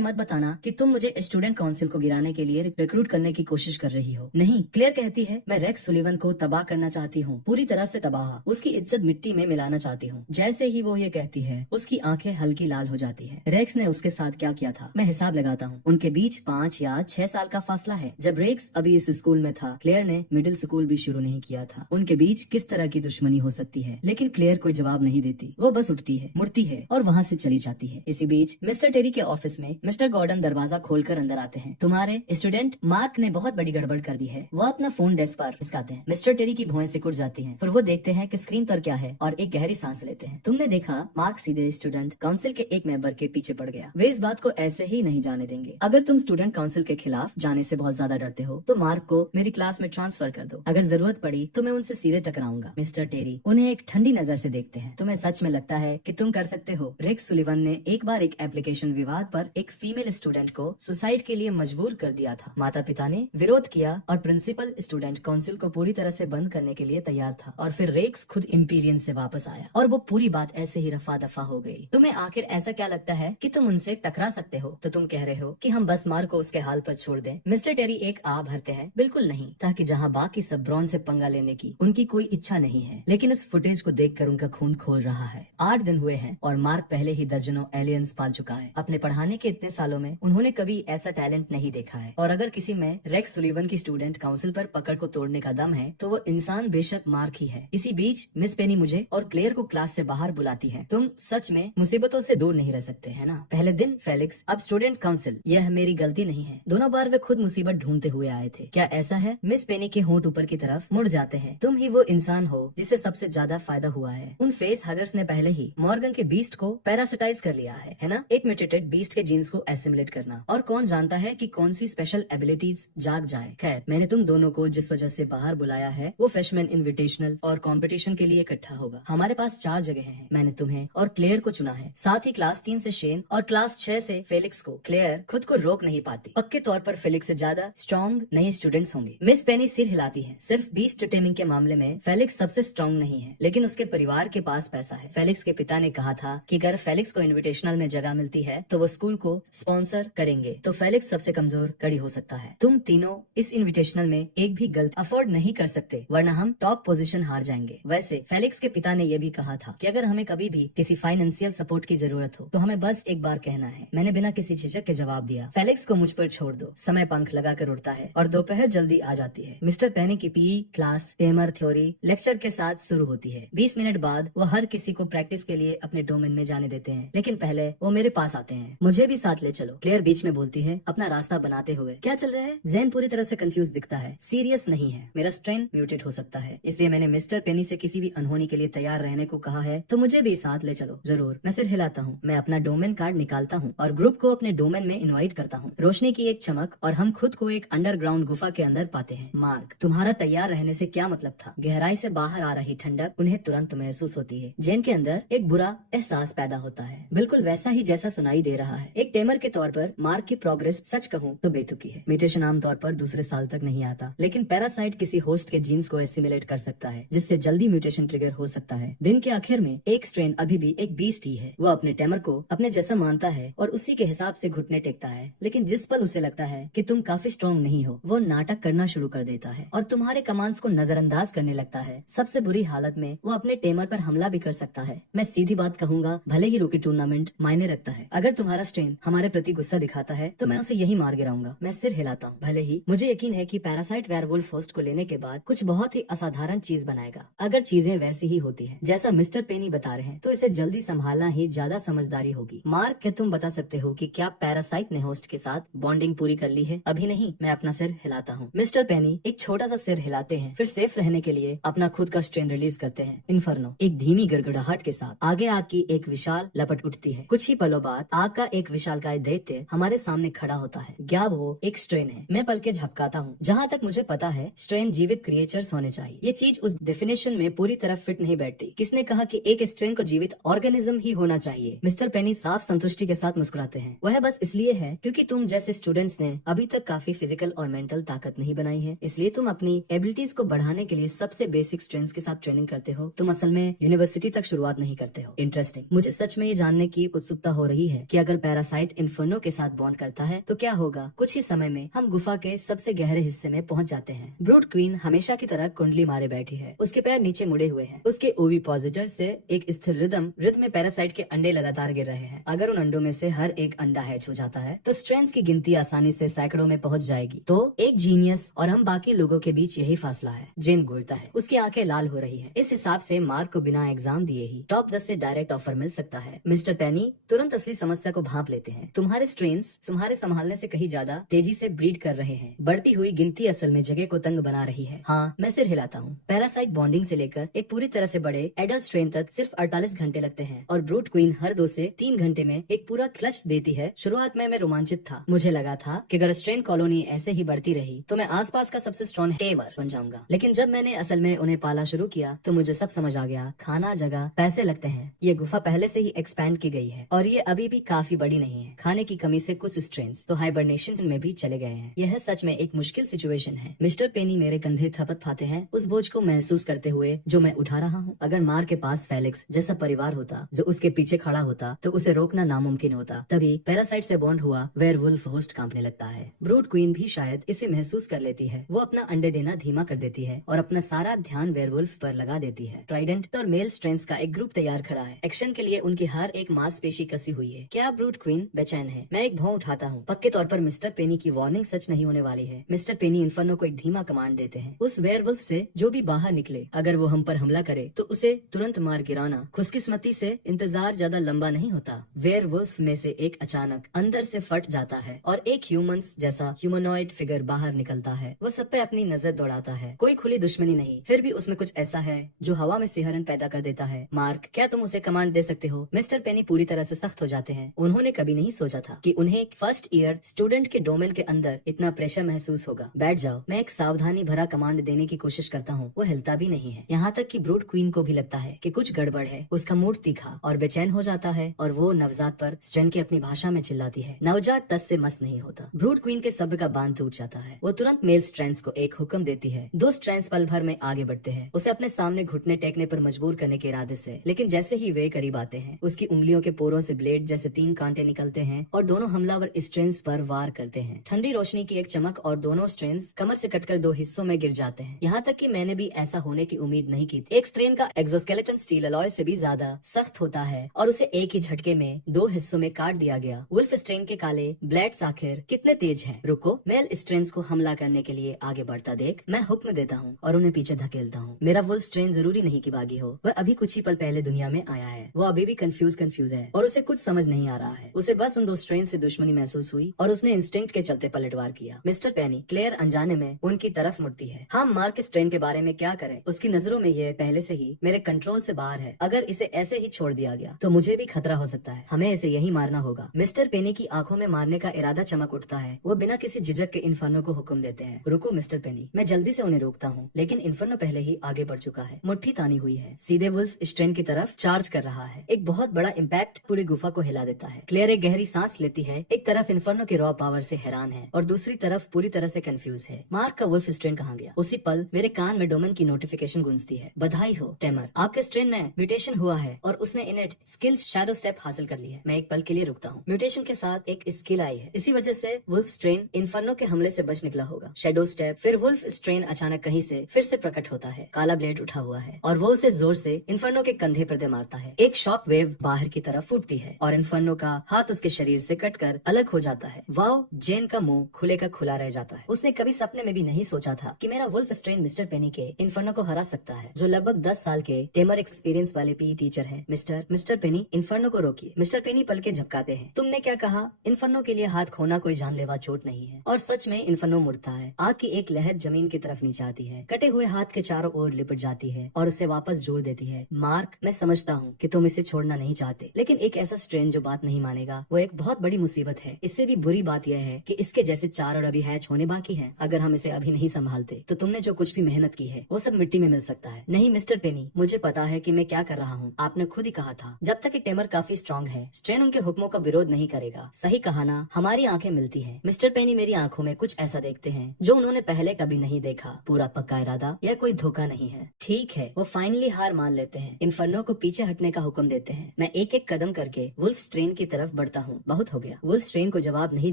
मत बताना कि तुम मुझे स्टूडेंट काउंसिल को गिराने के लिए रिक्रूट करने की कोशिश कर रही हो। नहीं, क्लेयर कहती है मैं रेक्स सुलिवन को तबाह करना चाहती हूँ, पूरी तरह से तबाह, उसकी इज्जत मिट्टी में मिलाना चाहती हूँ। जैसे ही वो ये कहती है उसकी आंखें हल्की लाल हो जाती है। रेक्स ने उसके साथ क्या किया था मैं हिसाब लगाता हूँ। उनके बीच 5 या 6 साल का फासला है। जब रेक्स अभी इस स्कूल में था, क्लेयर ने मिडिल स्कूल भी शुरू नहीं किया था। उनके बीच किस तरह की दुश्मनी हो सकती है? लेकिन क्लेयर कोई जवाब नहीं देती। वो बस उठती है, मुड़ती है और वहाँ से चली जाती है। इसी बीच मिस्टर टेरी के ऑफिस में मिस्टर गॉर्डन दरवाजा खोलकर अंदर आते हैं। तुम्हारे स्टूडेंट मार्क ने बहुत बड़ी गड़बड़ कर दी है। वो अपना फोन डेस्क पर खिसकाते हैं। मिस्टर टेरी की भौहें सिकुड़ जाती हैं। फिर वो देखते हैं कि स्क्रीन पर क्या है और एक गहरी सांस लेते हैं। तुमने देखा, मार्क सीधे स्टूडेंट काउंसिल के एक मेंबर के पीछे पड़ गया। वे इस बात को ऐसे ही नहीं जाने देंगे। अगर तुम स्टूडेंट काउंसिल के खिलाफ जाने से बहुत ज्यादा डरते हो तो मार्क को मेरी क्लास में ट्रांसफर कर दो। अगर जरूरत पड़ी तो मैं उनसे सीधे टकराऊंगा। मिस्टर टेरी उन्हें एक ठंडी नजर से देखते हैं। तुम्हें सच में लगता है कि तुम कर सकते हो? रेक्स सुलिवन ने एक बार एक एप्लीकेशन विवाद पर एक फीमेल स्टूडेंट को सुसाइड के लिए मजबूर कर दिया था। माता पिता ने विरोध किया और प्रिंसिपल स्टूडेंट काउंसिल को पूरी तरह से बंद करने के लिए तैयार था। और फिर रेक्स खुद इंपीरियन से वापस आया और वो पूरी बात ऐसे ही रफा दफा हो गई। तुम्हें आखिर ऐसा क्या लगता है कि तुम उनसे टकरा सकते हो? तो तुम कह रहे हो कि हम बस मार्क को उसके हाल पर छोड़ दें। मिस्टर टेरी एक आ भरते हैं। बिल्कुल नहीं, ताकि जहाँ बाकी सब ब्रॉन से पंगा लेने की उनकी कोई इच्छा नहीं है, लेकिन इस फुटेज को देखकर उनका खून खोल रहा है। 8 दिन हुए हैं और मार्क पहले ही दर्जनों एलियंस पाल चुका है। अपने पढ़ाने के इतने सालों में उन्होंने कभी ऐसा टैलेंट नहीं देखा है। और अगर किसी में रेक्स सुलिवन की स्टूडेंट काउंसिल पर पकड़ को तोड़ने का दम है तो वो इंसान बेशक मार्क ही है। इसी बीच मिस पेनी मुझे और क्लेयर को क्लास से बाहर बुलाती है। तुम सच में मुसीबतों से दूर नहीं रह सकते है ना? पहले दिन फेलिक्स, अब स्टूडेंट काउंसिल। यह मेरी गलती नहीं है। दोनों बार वे खुद मुसीबत ढूंढते हुए आए थे। क्या ऐसा है? मिस पेनी के होंठ ऊपर की तरफ मुड़ जाते हैं। तुम ही वो इंसान हो जिसे सबसे ज्यादा फायदा हुआ है। उन फेस हगर्स ने पहले ही मॉर्गन के बीस्ट को पैरासिटाइज कर लिया है ना? एक म्यूटेटेड बीस्ट के जीन्स को एसिमुलेट करना, और कौन जानता है कि कौन सी स्पेशल एबिलिटीज जाग जाए। खैर, मैंने तुम दोनों को जिस वजह से बाहर बुलाया है वो फ्रेशमैन इन्विटेशनल और कंपटीशन के लिए इकट्ठा होगा। हमारे पास 4 जगह हैं। मैंने तुम्हें और क्लेयर को चुना है, साथ ही क्लास 3 से शेन और क्लास 6 से फेलिक्स को। क्लेयर खुद को रोक नहीं पाती। पक्के तौर पर फेलिक्स से ज्यादा स्ट्रॉन्ग नए स्टूडेंट्स होंगे। मिस पेनी सिर हिलाती है। सिर्फ बीस्ट टेमिंग के मामले में फेलिक्स सबसे स्ट्रॉन्ग नहीं है, लेकिन उसके परिवार के पास पैसा है। फेलिक्स के पिता ने कहा था कि अगर फेलिक्स को इन्विटेशनल में जगह मिलती है तो वो स्कूल को स्पॉन्सर करेंगे, तो फेलिक्स सबसे कमजोर कड़ी हो सकता है। तुम तीनों इस इन्विटेशनल में एक भी गलत अफोर्ड नहीं कर सकते, वरना हम टॉप पोजीशन हार जाएंगे। वैसे फेलिक्स के पिता ने यह भी कहा था कि अगर हमें कभी भी किसी फाइनेंशियल सपोर्ट की जरूरत हो तो हमें बस एक बार कहना है। मैंने बिना किसी झिझक के जवाब दिया, फेलिक्स को मुझ पर छोड़ दो। समय पंख लगाकर उड़ता है और दोपहर जल्दी आ जाती है। मिस्टर पेनी की पीई क्लास टेमर थ्योरी लेक्चर के साथ शुरू होती है। 20 मिनट बाद वो हर किसी को प्रैक्टिस के लिए अपने डोमेन में जाने देते हैं, लेकिन पहले वो मेरे पास आते हैं। मुझे भी साथ ले चलो, क्लेयर बीच में बोलती है, अपना रास्ता बनाते हुए। क्या चल रहा है? जैन पूरी तरह से कंफ्यूज दिखता है। सीरियस नहीं है, मेरा स्ट्रेन म्यूटेट हो सकता है, इसलिए मैंने मिस्टर पेनी से किसी भी अनहोनी के लिए तैयार रहने को कहा है, तो मुझे भी साथ ले चलो। जरूर। मैं सिर हिलाता हूँ। मैं अपना डोमेन कार्ड निकालता हूँ और ग्रुप को अपने डोमेन में इनवाइट करता हूँ। रोशनी की एक चमक और हम खुद को एक अंडरग्राउंड गुफा के अंदर पाते हैं। मार्क, तुम्हारा तैयार रहने से क्या मतलब था? गहराई से बाहर आ रही ठंडक उन्हें तुरंत महसूस होती है। जेन के अंदर एक बुरा एहसास पैदा होता है, बिल्कुल वैसा ही जैसा सुनाई दे रहा है। एक टेमर के तौर पर मार्क की प्रोग्रेस सच कहूँ तो बेतुकी है। म्यूटेशन आमतौर पर दूसरे साल तक नहीं आता, लेकिन पैरासाइट किसी होस्ट के जीन्स को एसिमुलेट कर सकता है, जिससे जल्दी म्यूटेशन ट्रिगर हो सकता है। दिन के आखिर में एक स्ट्रेन अभी भी एक बीस्ट ही है। वो अपने टेमर को अपने जैसा मानता है और उसी के हिसाब से घुटने टेकता है, लेकिन जिस पल उसे लगता है कि तुम काफी स्ट्रॉन्ग नहीं हो, वो नाटक करना शुरू कर देता है और तुम्हारे कमांड्स को नजरअंदाज करने लगता है। सबसे बुरी हालत में वो अपने टेमर पर हमला भी कर सकता है। मैं सीधी बात कहूंगा, भले ही रूकी टूर्नामेंट मायने रखता है, अगर तुम्हारा स्ट्रेन हमारे प्रति गुस्सा दिखाता है तो मैं उसे यही मार गिराऊंगा। मैं सिर हिलाता हूँ। भले ही मुझे यकीन है कि पैरासाइट वेयरवुल्फ होस्ट को लेने के बाद कुछ बहुत ही असाधारण चीज बनाएगा। अगर चीजें वैसी ही होती हैं जैसा मिस्टर पेनी बता रहे हैं तो इसे जल्दी संभालना ही ज्यादा समझदारी होगी। मार्क, क्या तुम बता सकते हो कि क्या पैरासाइट ने होस्ट के साथ बॉन्डिंग पूरी कर ली है? अभी नहीं। मैं अपना सिर हिलाता हूँ। मिस्टर पेनी एक छोटा सा सिर हिलाते हैं, फिर सेफ रहने के लिए अपना खुद का स्ट्रेन रिलीज करते हैं। इन्फर्नो एक धीमी गड़गड़ाहट के साथ आगे आग की एक विशाल लपट उठती है। कुछ ही पलों बाद आग का एक विशालकाय दैत्य हमारे सामने खड़ा होता है। क्या वो एक स्ट्रेन है? मैं पल के झपकाता हूँ। जहाँ तक मुझे पता है स्ट्रेन जीवित क्रिएचर्स होने चाहिए। ये चीज उस डेफिनेशन में पूरी तरह फिट नहीं बैठती। किसने कहा कि एक स्ट्रेन को जीवित ऑर्गेनिज्म ही होना चाहिए? मिस्टर पेनी साफ संतुष्टि के साथ मुस्कुराते हैं। वह बस इसलिए है क्योंकि तुम जैसे स्टूडेंट्स ने अभी तक काफी फिजिकल और मेंटल ताकत नहीं बनाई है, इसलिए तुम अपनी एबिलिटीज को बढ़ाने के लिए सबसे बेसिक स्ट्रेंथ्स के साथ ट्रेनिंग करते हो, तुम असल में यूनिवर्सिटी तक शुरुआत नहीं करते हो। इंटरेस्टिंग। मुझे सच में ये जानने की उत्सुकता हो रही है कि अगर पैरासाइट इन्फर्नो के साथ बॉन्ड करता है तो क्या होगा। कुछ ही समय में हम गुफा के सबसे गहरे हिस्से में पहुंच जाते हैं। ब्रूड क्वीन हमेशा की तरह कुंडली मारे बैठी है, उसके पैर नीचे मुड़े हुए हैं। उसके ओविपोजिटर से एक स्थिर रिदम में पैरासाइट के अंडे लगातार गिर रहे हैं। अगर उन अंडों में से हर एक अंडा हैच हो जाता है तो स्ट्रेंथ्स की गिनती आसानी से सैकड़ों में पहुंच जाएगी। तो एक जीनियस और हम बाकी लोगों के बीच यही फासला है। जेन घूरता है, उसकी आंखें लाल हो रही है। इस हिसाब से मार्क को बिना एग्जाम दिए ही टॉप 10 से डायरेक्ट ऑफर मिल सकता है। मिस्टर पेनी तुरंत असली समस्या को भांप लेते हैं। तुम्हारे स्ट्रेंथ्स तुम्हारे संभालने से कहीं ज्यादा तेजी से ब्रीड कर रहे हैं। बढ़ती हुई गिनती असल में जगह को तंग बना रही है। हाँ, मैं सिर हिलाता हूँ। पैरासाइट बॉन्डिंग से लेकर एक पूरी तरह से बड़े एडल्ट स्ट्रेन तक सिर्फ 48 घंटे लगते हैं और ब्रूड क्वीन हर 2 से 3 घंटे में एक पूरा क्लच देती है। शुरुआत में मैं रोमांचित था। मुझे लगा था कि अगर स्ट्रेन कॉलोनी ऐसे ही बढ़ती रही तो मैं आसपास का सबसे स्ट्रॉन्ग टेमर बन जाऊंगा। लेकिन जब मैंने असल में उन्हें पाला शुरू किया तो मुझे सब समझ आ गया। खाना, जगह, पैसे लगते हैं। ये गुफा पहले से ही एक्सपैंड की गई है और ये अभी भी काफी बड़ी नहीं है। खाने की कमी से कुछ स्ट्रेन्स तो हाइबरनेशन में भी चले गए हैं। यह सच में एक मुश्किल सिचुएशन है। मिस्टर पेनी मेरे कंधे थपथपाते हैं, उस बोझ को महसूस करते हुए जो मैं उठा रहा हूँ। अगर मार के पास फेलिक्स जैसा परिवार होता जो उसके पीछे खड़ा होता तो उसे रोकना नामुमकिन होता। तभी पैरासाइट से बॉन्ड हुआ वेयरवुल्फ होस्ट कांपने लगता है। ब्रूड क्वीन भी शायद इसे महसूस कर लेती है। वो अपना अंडे देना धीमा कर देती है और अपना सारा ध्यान वेयरवुल्फ पर लगा देती है। ट्राइडेंट और मेल स्ट्रेंथ्स का एक ग्रुप तैयार खड़ा है। एक्शन के लिए उनकी हर एक मांसपेशी कसी हुई है। क्या ब्रूड क्वीन बेचैन है? मैं एक भौं उठाता हूँ। पक्के तौर पर मिस्टर पेनी की वार्निंग सच नहीं होने वाली है। मिस्टर पेनी इन्फर्नो को एक धीमा कमांड देते हैं। उस वेयरवुल्फ से जो भी बाहर निकले, अगर वो हम पर हमला करे तो उसे तुरंत मार गिराना। खुशकिस्मती से इंतजार ज्यादा लंबा नहीं होता। वेयरवुल्फ में से एक अचानक अंदर से फट जाता है और एक ह्यूमंस जैसा ह्यूमनॉइड फिगर बाहर निकलता है। वो सब पे अपनी नजर दौड़ाता है। कोई खुली दुश्मनी नहीं, फिर भी उसमें कुछ ऐसा है जो हवा में सिहरन पैदा कर देता है। मार्क, क्या तुम उसे कमांड दे सकते हो? मिस्टर पेनी पूरी तरह से सख्त हो जाते हैं। उन्होंने कभी नहीं सोचा था कि उन्हें एक फर्स्ट ईयर स्टूडेंट के डोमेन के अंदर इतना प्रेशर महसूस होगा। बैठ जाओ। मैं एक सावधानी भरा कमांड देने की कोशिश करता हूँ। वो हिलता भी नहीं है। यहाँ तक कि ब्रूड क्वीन को भी लगता है कि कुछ गड़बड़ है। उसका मूड तीखा और बेचैन हो जाता है और वो नवजात पर स्ट्रेन की अपनी भाषा में चिल्लाती है। नवजात टस से मस नहीं होता। ब्रूड क्वीन के सब्र का बांध टूट जाता है। वो तुरंत मेल स्ट्रेंस को एक हुक्म देती है। 2 स्ट्रेंस पल भर में आगे बढ़ते हैं, उसे अपने सामने घुटने टेकने पर मजबूर करने के इरादे से। लेकिन जैसे ही वे करीब आते हैं, उसकी उंगलियों के पोरों से ब्लेड जैसे 3 कांटे निकलते हैं और दोनों हमलावर स्ट्रेंस पर वार करते हैं। ठंडी रोशनी की एक चमक और दोनों स्ट्रेंस कमर से कटकर 2 हिस्सों में गिर जाते हैं। यहाँ तक कि मैंने भी ऐसा होने की उम्मीद नहीं की थी। एक स्ट्रेन का एक्सोस्केलेटन स्टील अलॉय से भी ज्यादा सख्त होता है और उसे एक ही झटके में 2 हिस्सों में काट दिया गया। वुल्फ स्ट्रेन के काले ब्लेड्स आखिर कितने तेज हैं। रुको, मेल स्ट्रेंस को हमला करने के लिए आगे बढ़ता देख मैं हुक्म देता हूँ और उन्हें पीछे धकेलता हूँ। मेरा वुल्फ स्ट्रेन जरूरी नहीं कि बागी हो। वह अभी कुछ ही पल पहले दुनिया में आया है। वो अभी भी कंफ्यूज है और उसे कुछ समझ नहीं आ रहा है। उसे बस उन 2 स्ट्रेन से दुश्मनी महसूस हुई और उसने इंस्टिंक्ट के चलते पलटवार किया। मिस्टर पेनी, क्लेयर अनजाने में उनकी तरफ मुड़ती है। हम मार्क स्ट्रेन के बारे में क्या करें? उसकी नजरों में यह पहले से ही मेरे कंट्रोल से बाहर है। अगर इसे ऐसे ही छोड़ दिया गया तो मुझे भी खतरा हो सकता है। हमें इसे यही मारना होगा। मिस्टर पेनी की आंखों में मारने का इरादा चमक उठता है। वो बिना किसी झिझक के इन्फर्नो को हुक्म देते हैं। रुको मिस्टर पेनी। मैं जल्दी से उन्हें रोकता हूँ, लेकिन इन्फर्नो पहले ही आगे बढ़ चुका है। मुट्ठी तानी हुई है, सीधे वुल्फ स्ट्रेन की तरफ चार्ज कर रहा है। एक बहुत बड़ा इम्पैक्ट पूरी गुफा को हिला देता है। क्लेयर एक गहरी सांस लेती है। एक तरफ इन्फर्नो के रॉ पावर से हैरान है और दूसरी तरफ पूरी तरह से कंफ्यूज है। मार्क का वुल्फ स्ट्रेन कहाँ गया? उसी पल मेरे कान में डोमेन की नोटिफिकेशन गूंजती है। बधाई हो टेमर, आपके स्ट्रेन में म्यूटेशन हुआ है और उसने इनेट स्किल शैडो स्टेप हासिल कर ली है। मैं एक पल के लिए रुकता हूँ। म्यूटेशन के साथ एक स्किल आई है। इसी वजह से वुल्फ स्ट्रेन इन्फर्नो के हमले से बच निकला होगा। Shadow step. फिर वुल्फ स्ट्रेन अचानक कहीं से फिर से प्रकट होता है। काला ब्लेड उठा हुआ है और वो उसे जोर से इन्फर्नो के कंधे पर दे मारता है। एक शॉक वेव बाहर की तरफ फूटती है और इन्फर्नो का हाथ उसके शरीर से कटकर अलग हो जाता है। वाओ, जेन का मुंह खुले का खुला रह जाता है। उसने कभी सपने में भी नहीं सोचा था कि मेरा वुल्फ स्ट्रेन मिस्टर पेनी के इन्फर्नो को हरा सकता है, जो लगभग 10 साल के टेमर एक्सपीरियंस वाले पीई टीचर हैं। मिस्टर पेनी, इन्फर्नो को रोकिए। मिस्टर पेनी पल के झपकाते हैं। तुमने क्या कहा? इन्फर्नो के लिए हाथ खोना कोई जानलेवा चोट नहीं है। और सच में इन्फर्नो मुड़ता है। आग की एक लहर जमीन की तरफ नीचे आती है, कटे हुए हाथ के चारों ओर लिपट जाती है और उसे वापस जोड़ देती है। मार्क, मैं समझता हूँ कि तुम इसे छोड़ना नहीं चाहते, लेकिन एक ऐसा स्ट्रेन जो बात नहीं मानेगा वो एक बहुत बड़ी मुसीबत है। इससे भी बुरी बात यह है कि इसके जैसे 4 और अभी हैच होने बाकी हैं। अगर हम इसे अभी नहीं संभालते तो तुमने जो कुछ भी मेहनत की है वो सब मिट्टी में मिल सकता है। नहीं मिस्टर पेनी, मुझे पता है कि मैं क्या कर रहा हूँ। आपने खुद ही कहा था जब तक कि टेमर काफी स्ट्रांग है, स्ट्रेन उनके हुक्मों का विरोध नहीं करेगा। सही कहा ना? हमारी आंखें मिलती हैं। मिस्टर पेनी मेरी आंखों में कुछ ऐसा देखते हैं जो उन्होंने पहले कभी नहीं देखा। पूरा पक्का इरादा इरादा या कोई धोखा नहीं है। ठीक है, वो फाइनली हार मान लेते हैं, इन्फर्नो को पीछे हटने का हुक्म देते हैं। मैं एक एक कदम करके वुल्फ स्ट्रेन की तरफ बढ़ता हूँ। बहुत हो गया। वुल्फ स्ट्रेन को जवाब नहीं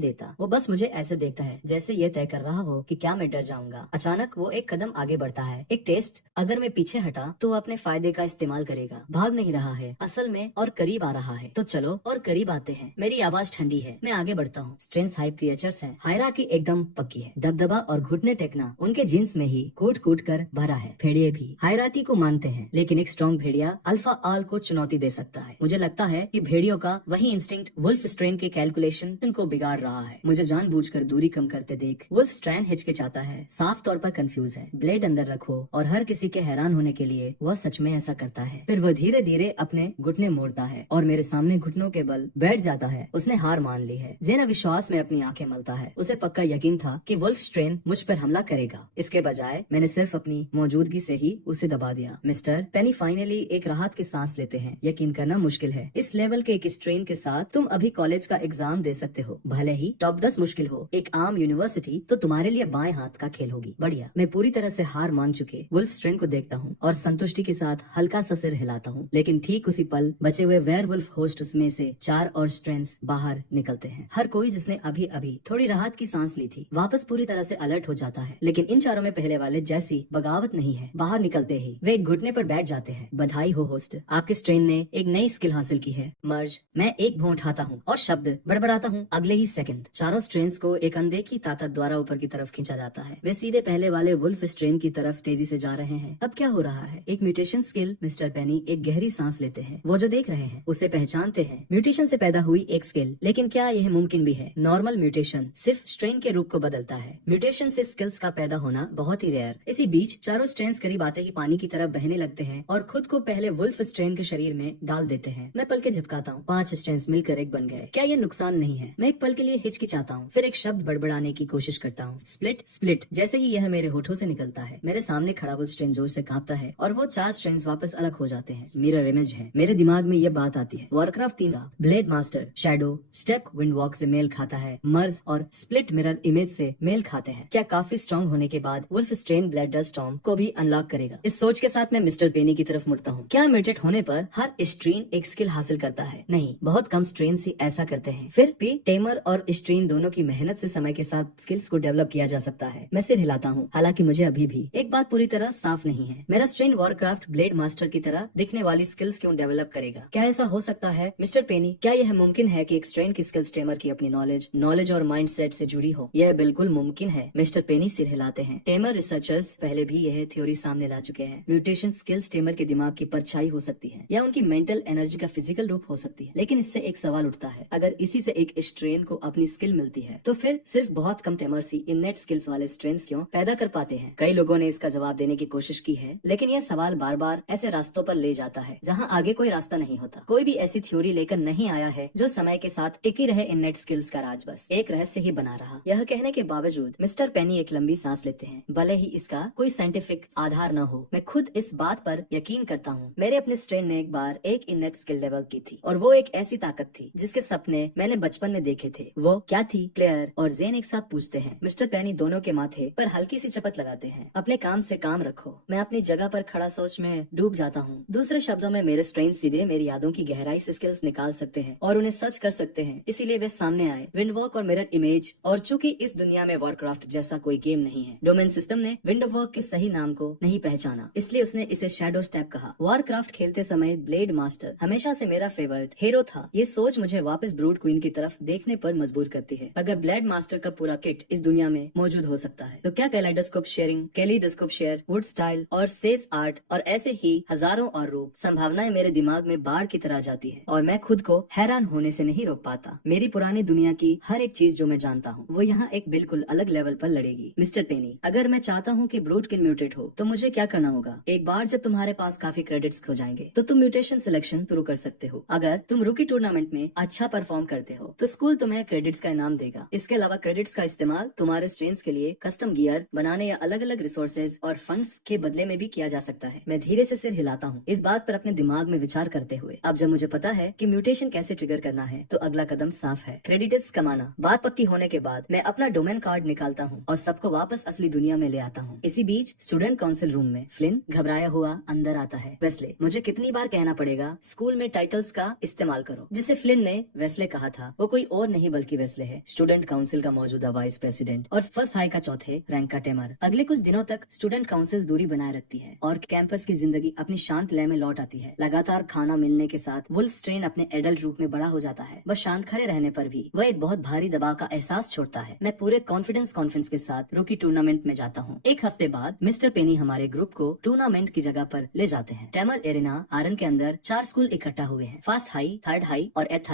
देता, वो बस मुझे ऐसे देखता है जैसे ये तय कर रहा हो कि क्या मैं डर जाऊंगा। अचानक वो एक कदम आगे बढ़ता है। एक टेस्ट, अगर मैं पीछे हटा तो वो अपने फायदे का इस्तेमाल करेगा। भाग नहीं रहा है असल में, और करीब आ रहा है। तो चलो और करीब आते हैं। मेरी आवाज ठंडी है, मैं आगे बढ़ता हूँ। स्ट्रेंथ हाइप क्रिएचर्स हैं, हायरार्की एकदम पक्की है। दबदबा और घुटने टेकना उनके जीन्स में ही कूट कूट कर भरा है। भेड़िए भी हायरार्की को मानते हैं, लेकिन एक स्ट्रॉन्ग भेड़िया अल्फा आल को चुनौती दे सकता है। मुझे लगता है कि भेड़ियों का वही इंस्टिंक्ट वुल्फ स्ट्रेन के कैलकुलेशन को बिगाड़ रहा है। मुझे जानबूझकर दूरी कम करते देख वुल्फ स्ट्रेन हिचकिचाता है, साफ तौर पर कंफ्यूज है। ब्लेड अंदर रखो, और हर किसी के हैरान होने के लिए वह सच में ऐसा करता है। फिर वह धीरे धीरे अपने घुटने मोड़ता है और मेरे सामने घुटनों के बल बैठ जाता है। उसने हार मान ली है। जेना विश्वास में अपनी आंखें मलता है। उसे पक्का यकीन था कि वुल्फ स्ट्रेन मुझ पर हमला करेगा। इसके बजाय मैंने सिर्फ अपनी मौजूदगी से ही उसे दबा दिया। मिस्टर पेनी फाइनली एक राहत की सांस लेते हैं। यकीन करना मुश्किल है, इस लेवल के एक स्ट्रेन के साथ तुम अभी कॉलेज का एग्जाम दे सकते हो, भले ही टॉप 10 मुश्किल हो। एक आम यूनिवर्सिटी तो तुम्हारे लिए बाएं हाथ का खेल होगी। बढ़िया। मैं पूरी तरह से हार मान चुके वुल्फ स्ट्रेन को देखता हूँ और संतुष्टि के साथ हल्का सा सिर हिलाता हूँ। लेकिन ठीक उसी पल बचे हुए वेयरवुल्फ होस्ट्स में से 4 और स्ट्रेन्स बाहर निकलते हैं। हर कोई जिसने अभी अभी थोड़ी राहत की सांस ली थी वापस पूरी तरह से अलर्ट हो जाता है। लेकिन इन चारों में पहले वाले जैसी बगावत नहीं है। बाहर निकलते ही वे एक घुटने पर बैठ जाते हैं। बधाई हो होस्ट, आपके स्ट्रेन ने एक नई स्किल हासिल की है, मर्ज। मैं एक भौं उठाता हूँ और शब्द बड़बड़ाता हूँ। अगले ही सेकंड चारों स्ट्रेन्स को एक अनदेखी ताकत द्वारा ऊपर की तरफ खींचा जाता है। वे सीधे पहले वाले वुल्फ स्ट्रेन की तरफ तेजी से जा रहे हैं। अब क्या हो रहा है? एक म्यूटेशन स्किल। मिस्टर पेनी एक गहरी सांस लेते हैं। वो जो देख रहे हैं उसे पहचानते हैं। म्यूटेशन से पैदा हुई एक स्किल, लेकिन क्या यह मुमकिन भी है? नॉर्मल म्यूटेशन सिर्फ स्ट्रेन के रूप को बदलता है, म्यूटेशन से स्किल्स का पैदा होना बहुत ही रेयर। इसी बीच चारों स्ट्रेन्स करीब आते ही पानी की तरफ बहने लगते हैं और खुद को पहले वुल्फ स्ट्रेन के शरीर में डाल देते हैं। मैं पल के झपकाता हूँ। 5 स्ट्रेन्स मिलकर एक बन गए। क्या ये नुकसान नहीं है? मैं एक पल के लिए हिचकिचाता हूँ, फिर एक शब्द बड़बड़ाने की कोशिश करता हूँ। Split split. जैसे ही यह मेरे होठों से निकलता है, मेरे सामने खड़ा वुल्फ स्ट्रेन जोर से कांपता है और वो 4 स्ट्रेन्स वापस अलग हो जाते हैं। मिरर इमेज है। मेरे दिमाग में यह बात आती है, वॉरक्राफ्ट 3 का blade master shadow step wind walk से मेल खाता है, मर्ज और स्प्लिट मिरर इमेज से मेल खाते हैं। क्या काफी स्ट्रॉन्ग होने के बाद वुल्फ स्ट्रेन ब्लेडर स्टॉर्म को भी अनलॉक करेगा? इस सोच के साथ मैं मिस्टर पेनी की तरफ मुड़ता हूँ। क्या म्यूटेट होने पर हर स्ट्रेन एक स्किल हासिल करता है? नहीं, बहुत कम स्ट्रेन ही ऐसा करते हैं। फिर भी टेमर और स्ट्रेन दोनों की मेहनत से समय के साथ स्किल्स को डेवलप किया जा सकता है। मैं सिर हिलाता हूँ, हालांकि मुझे अभी भी एक बात पूरी तरह साफ नहीं है। मेरा स्ट्रेन वॉरक्राफ्ट ब्लेड मास्टर की तरह दिखने वाली स्किल्स क्यों डेवलप करेगा? क्या ऐसा हो सकता है मिस्टर पेनी? क्या यह मुमकिन है कि एक स्ट्रेन की स्किल्स टेमर की अपनी नॉलेज और माइंड सेट से जुड़ी हो? यह बिल्कुल मुमकिन है। मिस्टर पेनी सिर हिलाते हैं। टेमर रिसर्चर्स पहले भी यह थ्योरी सामने ला चुके हैं। म्यूटेशन स्किल्स टेमर के दिमाग की परछाई हो सकती है या उनकी मेंटल एनर्जी का फिजिकल रूप हो सकती है। लेकिन इससे एक सवाल उठता है, अगर इसी से एक स्ट्रेन को अपनी स्किल मिलती है तो फिर सिर्फ बहुत कम टेमर्स ही इननेट स्किल्स वाले स्ट्रेन्स क्यों पैदा कर पाते हैं? कई लोगों ने इसका जवाब देने की कोशिश की है, लेकिन यह सवाल बार बार ऐसे रास्तों पर ले जाता है जहाँ आगे कोई रास्ता नहीं होता। कोई भी ऐसी थ्योरी लेकर नहीं आया है जो समय के साथ टिकी रहे। इननेट स्किल्स का राज बस एक रहस्य ही बना रहा। यह कहने के बावजूद मिस्टर पेनी एक लंबी सांस लेते हैं। भले ही इसका कोई साइंटिफिक आधार न हो, मैं खुद इस बात पर यकीन करता हूँ। मेरे अपने स्ट्रेन ने एक बार एक इननेट स्किल डेवलप की थी और वो एक ऐसी ताकत थी जिसके सपने मैंने बचपन में देखे थे। वो क्या थी? क्लेयर और जेन एक साथ पूछते हैं। मिस्टर पेनी दोनों के माथे पर हल्की सी चपत लगाते हैं। अपने काम से काम रखो। मैं अपनी जगह पर खड़ा सोच में डूब जाता हूँ। दूसरे शब्दों में मेरे स्ट्रेन सीधे मेरी यादों की गहराई से स्किल्स निकाल सकते हैं और उन्हें सच कर सकते हैं। इसीलिए वे सामने आए, विंडवॉक और मिरर इमेज। और चूंकि इस दुनिया में वॉरक्राफ्ट जैसा कोई गेम नहीं है, डोमेन सिस्टम ने विंडवॉक के सही नाम को नहीं पहचाना, इसलिए उसने इसे शैडो स्टेप कहा। वॉरक्राफ्ट खेलते समय ब्लेड मास्टर हमेशा से मेरा फेवरेट हीरो था। ये सोच मुझे वापस ब्रूड क्वीन की तरफ देखने पर मजबूर करती है। अगर ब्लेड मास्टर का पूरा किट इस दुनिया में मौजूद हो सकता है तो क्या kaleidoscope sharing, कैलीडोस्कोप share, wood style और सेज आर्ट और ऐसे ही हजारों और रूप संभावनाएं मेरे दिमाग में बाढ़ की तरह जाती है और मैं खुद को हैरान होने से नहीं रोक पाता। मेरी पुरानी दुनिया की हर एक चीज जो मैं जानता हूँ वो यहाँ एक बिल्कुल अलग लेवल पर लड़ेगी। मिस्टर पेनी, अगर मैं चाहता हूँ कि ब्रूड क्वीन म्यूटेट हो तो मुझे क्या करना होगा? एक बार जब तुम्हारे पास काफी क्रेडिट्स हो जाएंगे तो तुम म्यूटेशन सिलेक्शन शुरू कर सकते हो। अगर तुम रूकी टूर्नामेंट में अच्छा परफॉर्म करते हो तो स्कूल तुम्हें क्रेडिट्स का इनाम देगा। इसके अलावा क्रेडिट्स का इस्तेमाल तुम्हारे स्ट्रेन्स के लिए कस्टम गियर बनाने या अलग अलग रिसोर्सेज और फंड्स के बदले में भी किया जा सकता है। मैं धीरे से सिर हिलाता हूँ, इस बात पर अपने दिमाग में विचार करते हुए। अब जब मुझे पता है कि म्यूटेशन कैसे ट्रिगर करना है तो अगला कदम साफ है, क्रेडिट्स कमाना। बात पक्की होने के बाद मैं अपना डोमेन कार्ड निकालता हूँ और सबको वापस असली दुनिया में ले आता हूँ। इसी बीच स्टूडेंट काउंसिल रूम में फ्लिन घबराया हुआ अंदर आता है। वेस्ले, मुझे कितनी बार कहना पड़ेगा स्कूल में टाइटल्स का इस्तेमाल करो, जिसे फ्लिन ने वेस्ले कहा था वो कोई और नहीं बल्कि वेस्ले है, स्टूडेंट काउंसिल का मौजूदा वाइस प्रेसिडेंट और फर्स्ट हाई का चौथे रैंक का टेमर। अगले कुछ दिनों तक स्टूडेंट काउंसिल दूरी बनाए रखती है और कैंपस की जिंदगी अपनी शांत लय में लौट आती है। लगातार खाना मिलने के साथ वुल्फ स्ट्रेन अपने एडल्ट रूप में बड़ा हो जाता है। बस शांत खड़े रहने पर भी वह एक बहुत भारी दबाव का एहसास छोड़ता है। मैं पूरे कॉन्फिडेंस के साथ रूकी टूर्नामेंट में जाता हूँ। एक हफ्ते बाद मिस्टर पेनी हमारे ग्रुप को टूर्नामेंट की जगह पर ले जाते हैं। टेमर एरिना आरन के अंदर 4 स्कूल इकट्ठा हुए हैं। फर्स्ट हाई, थर्ड हाई और एथ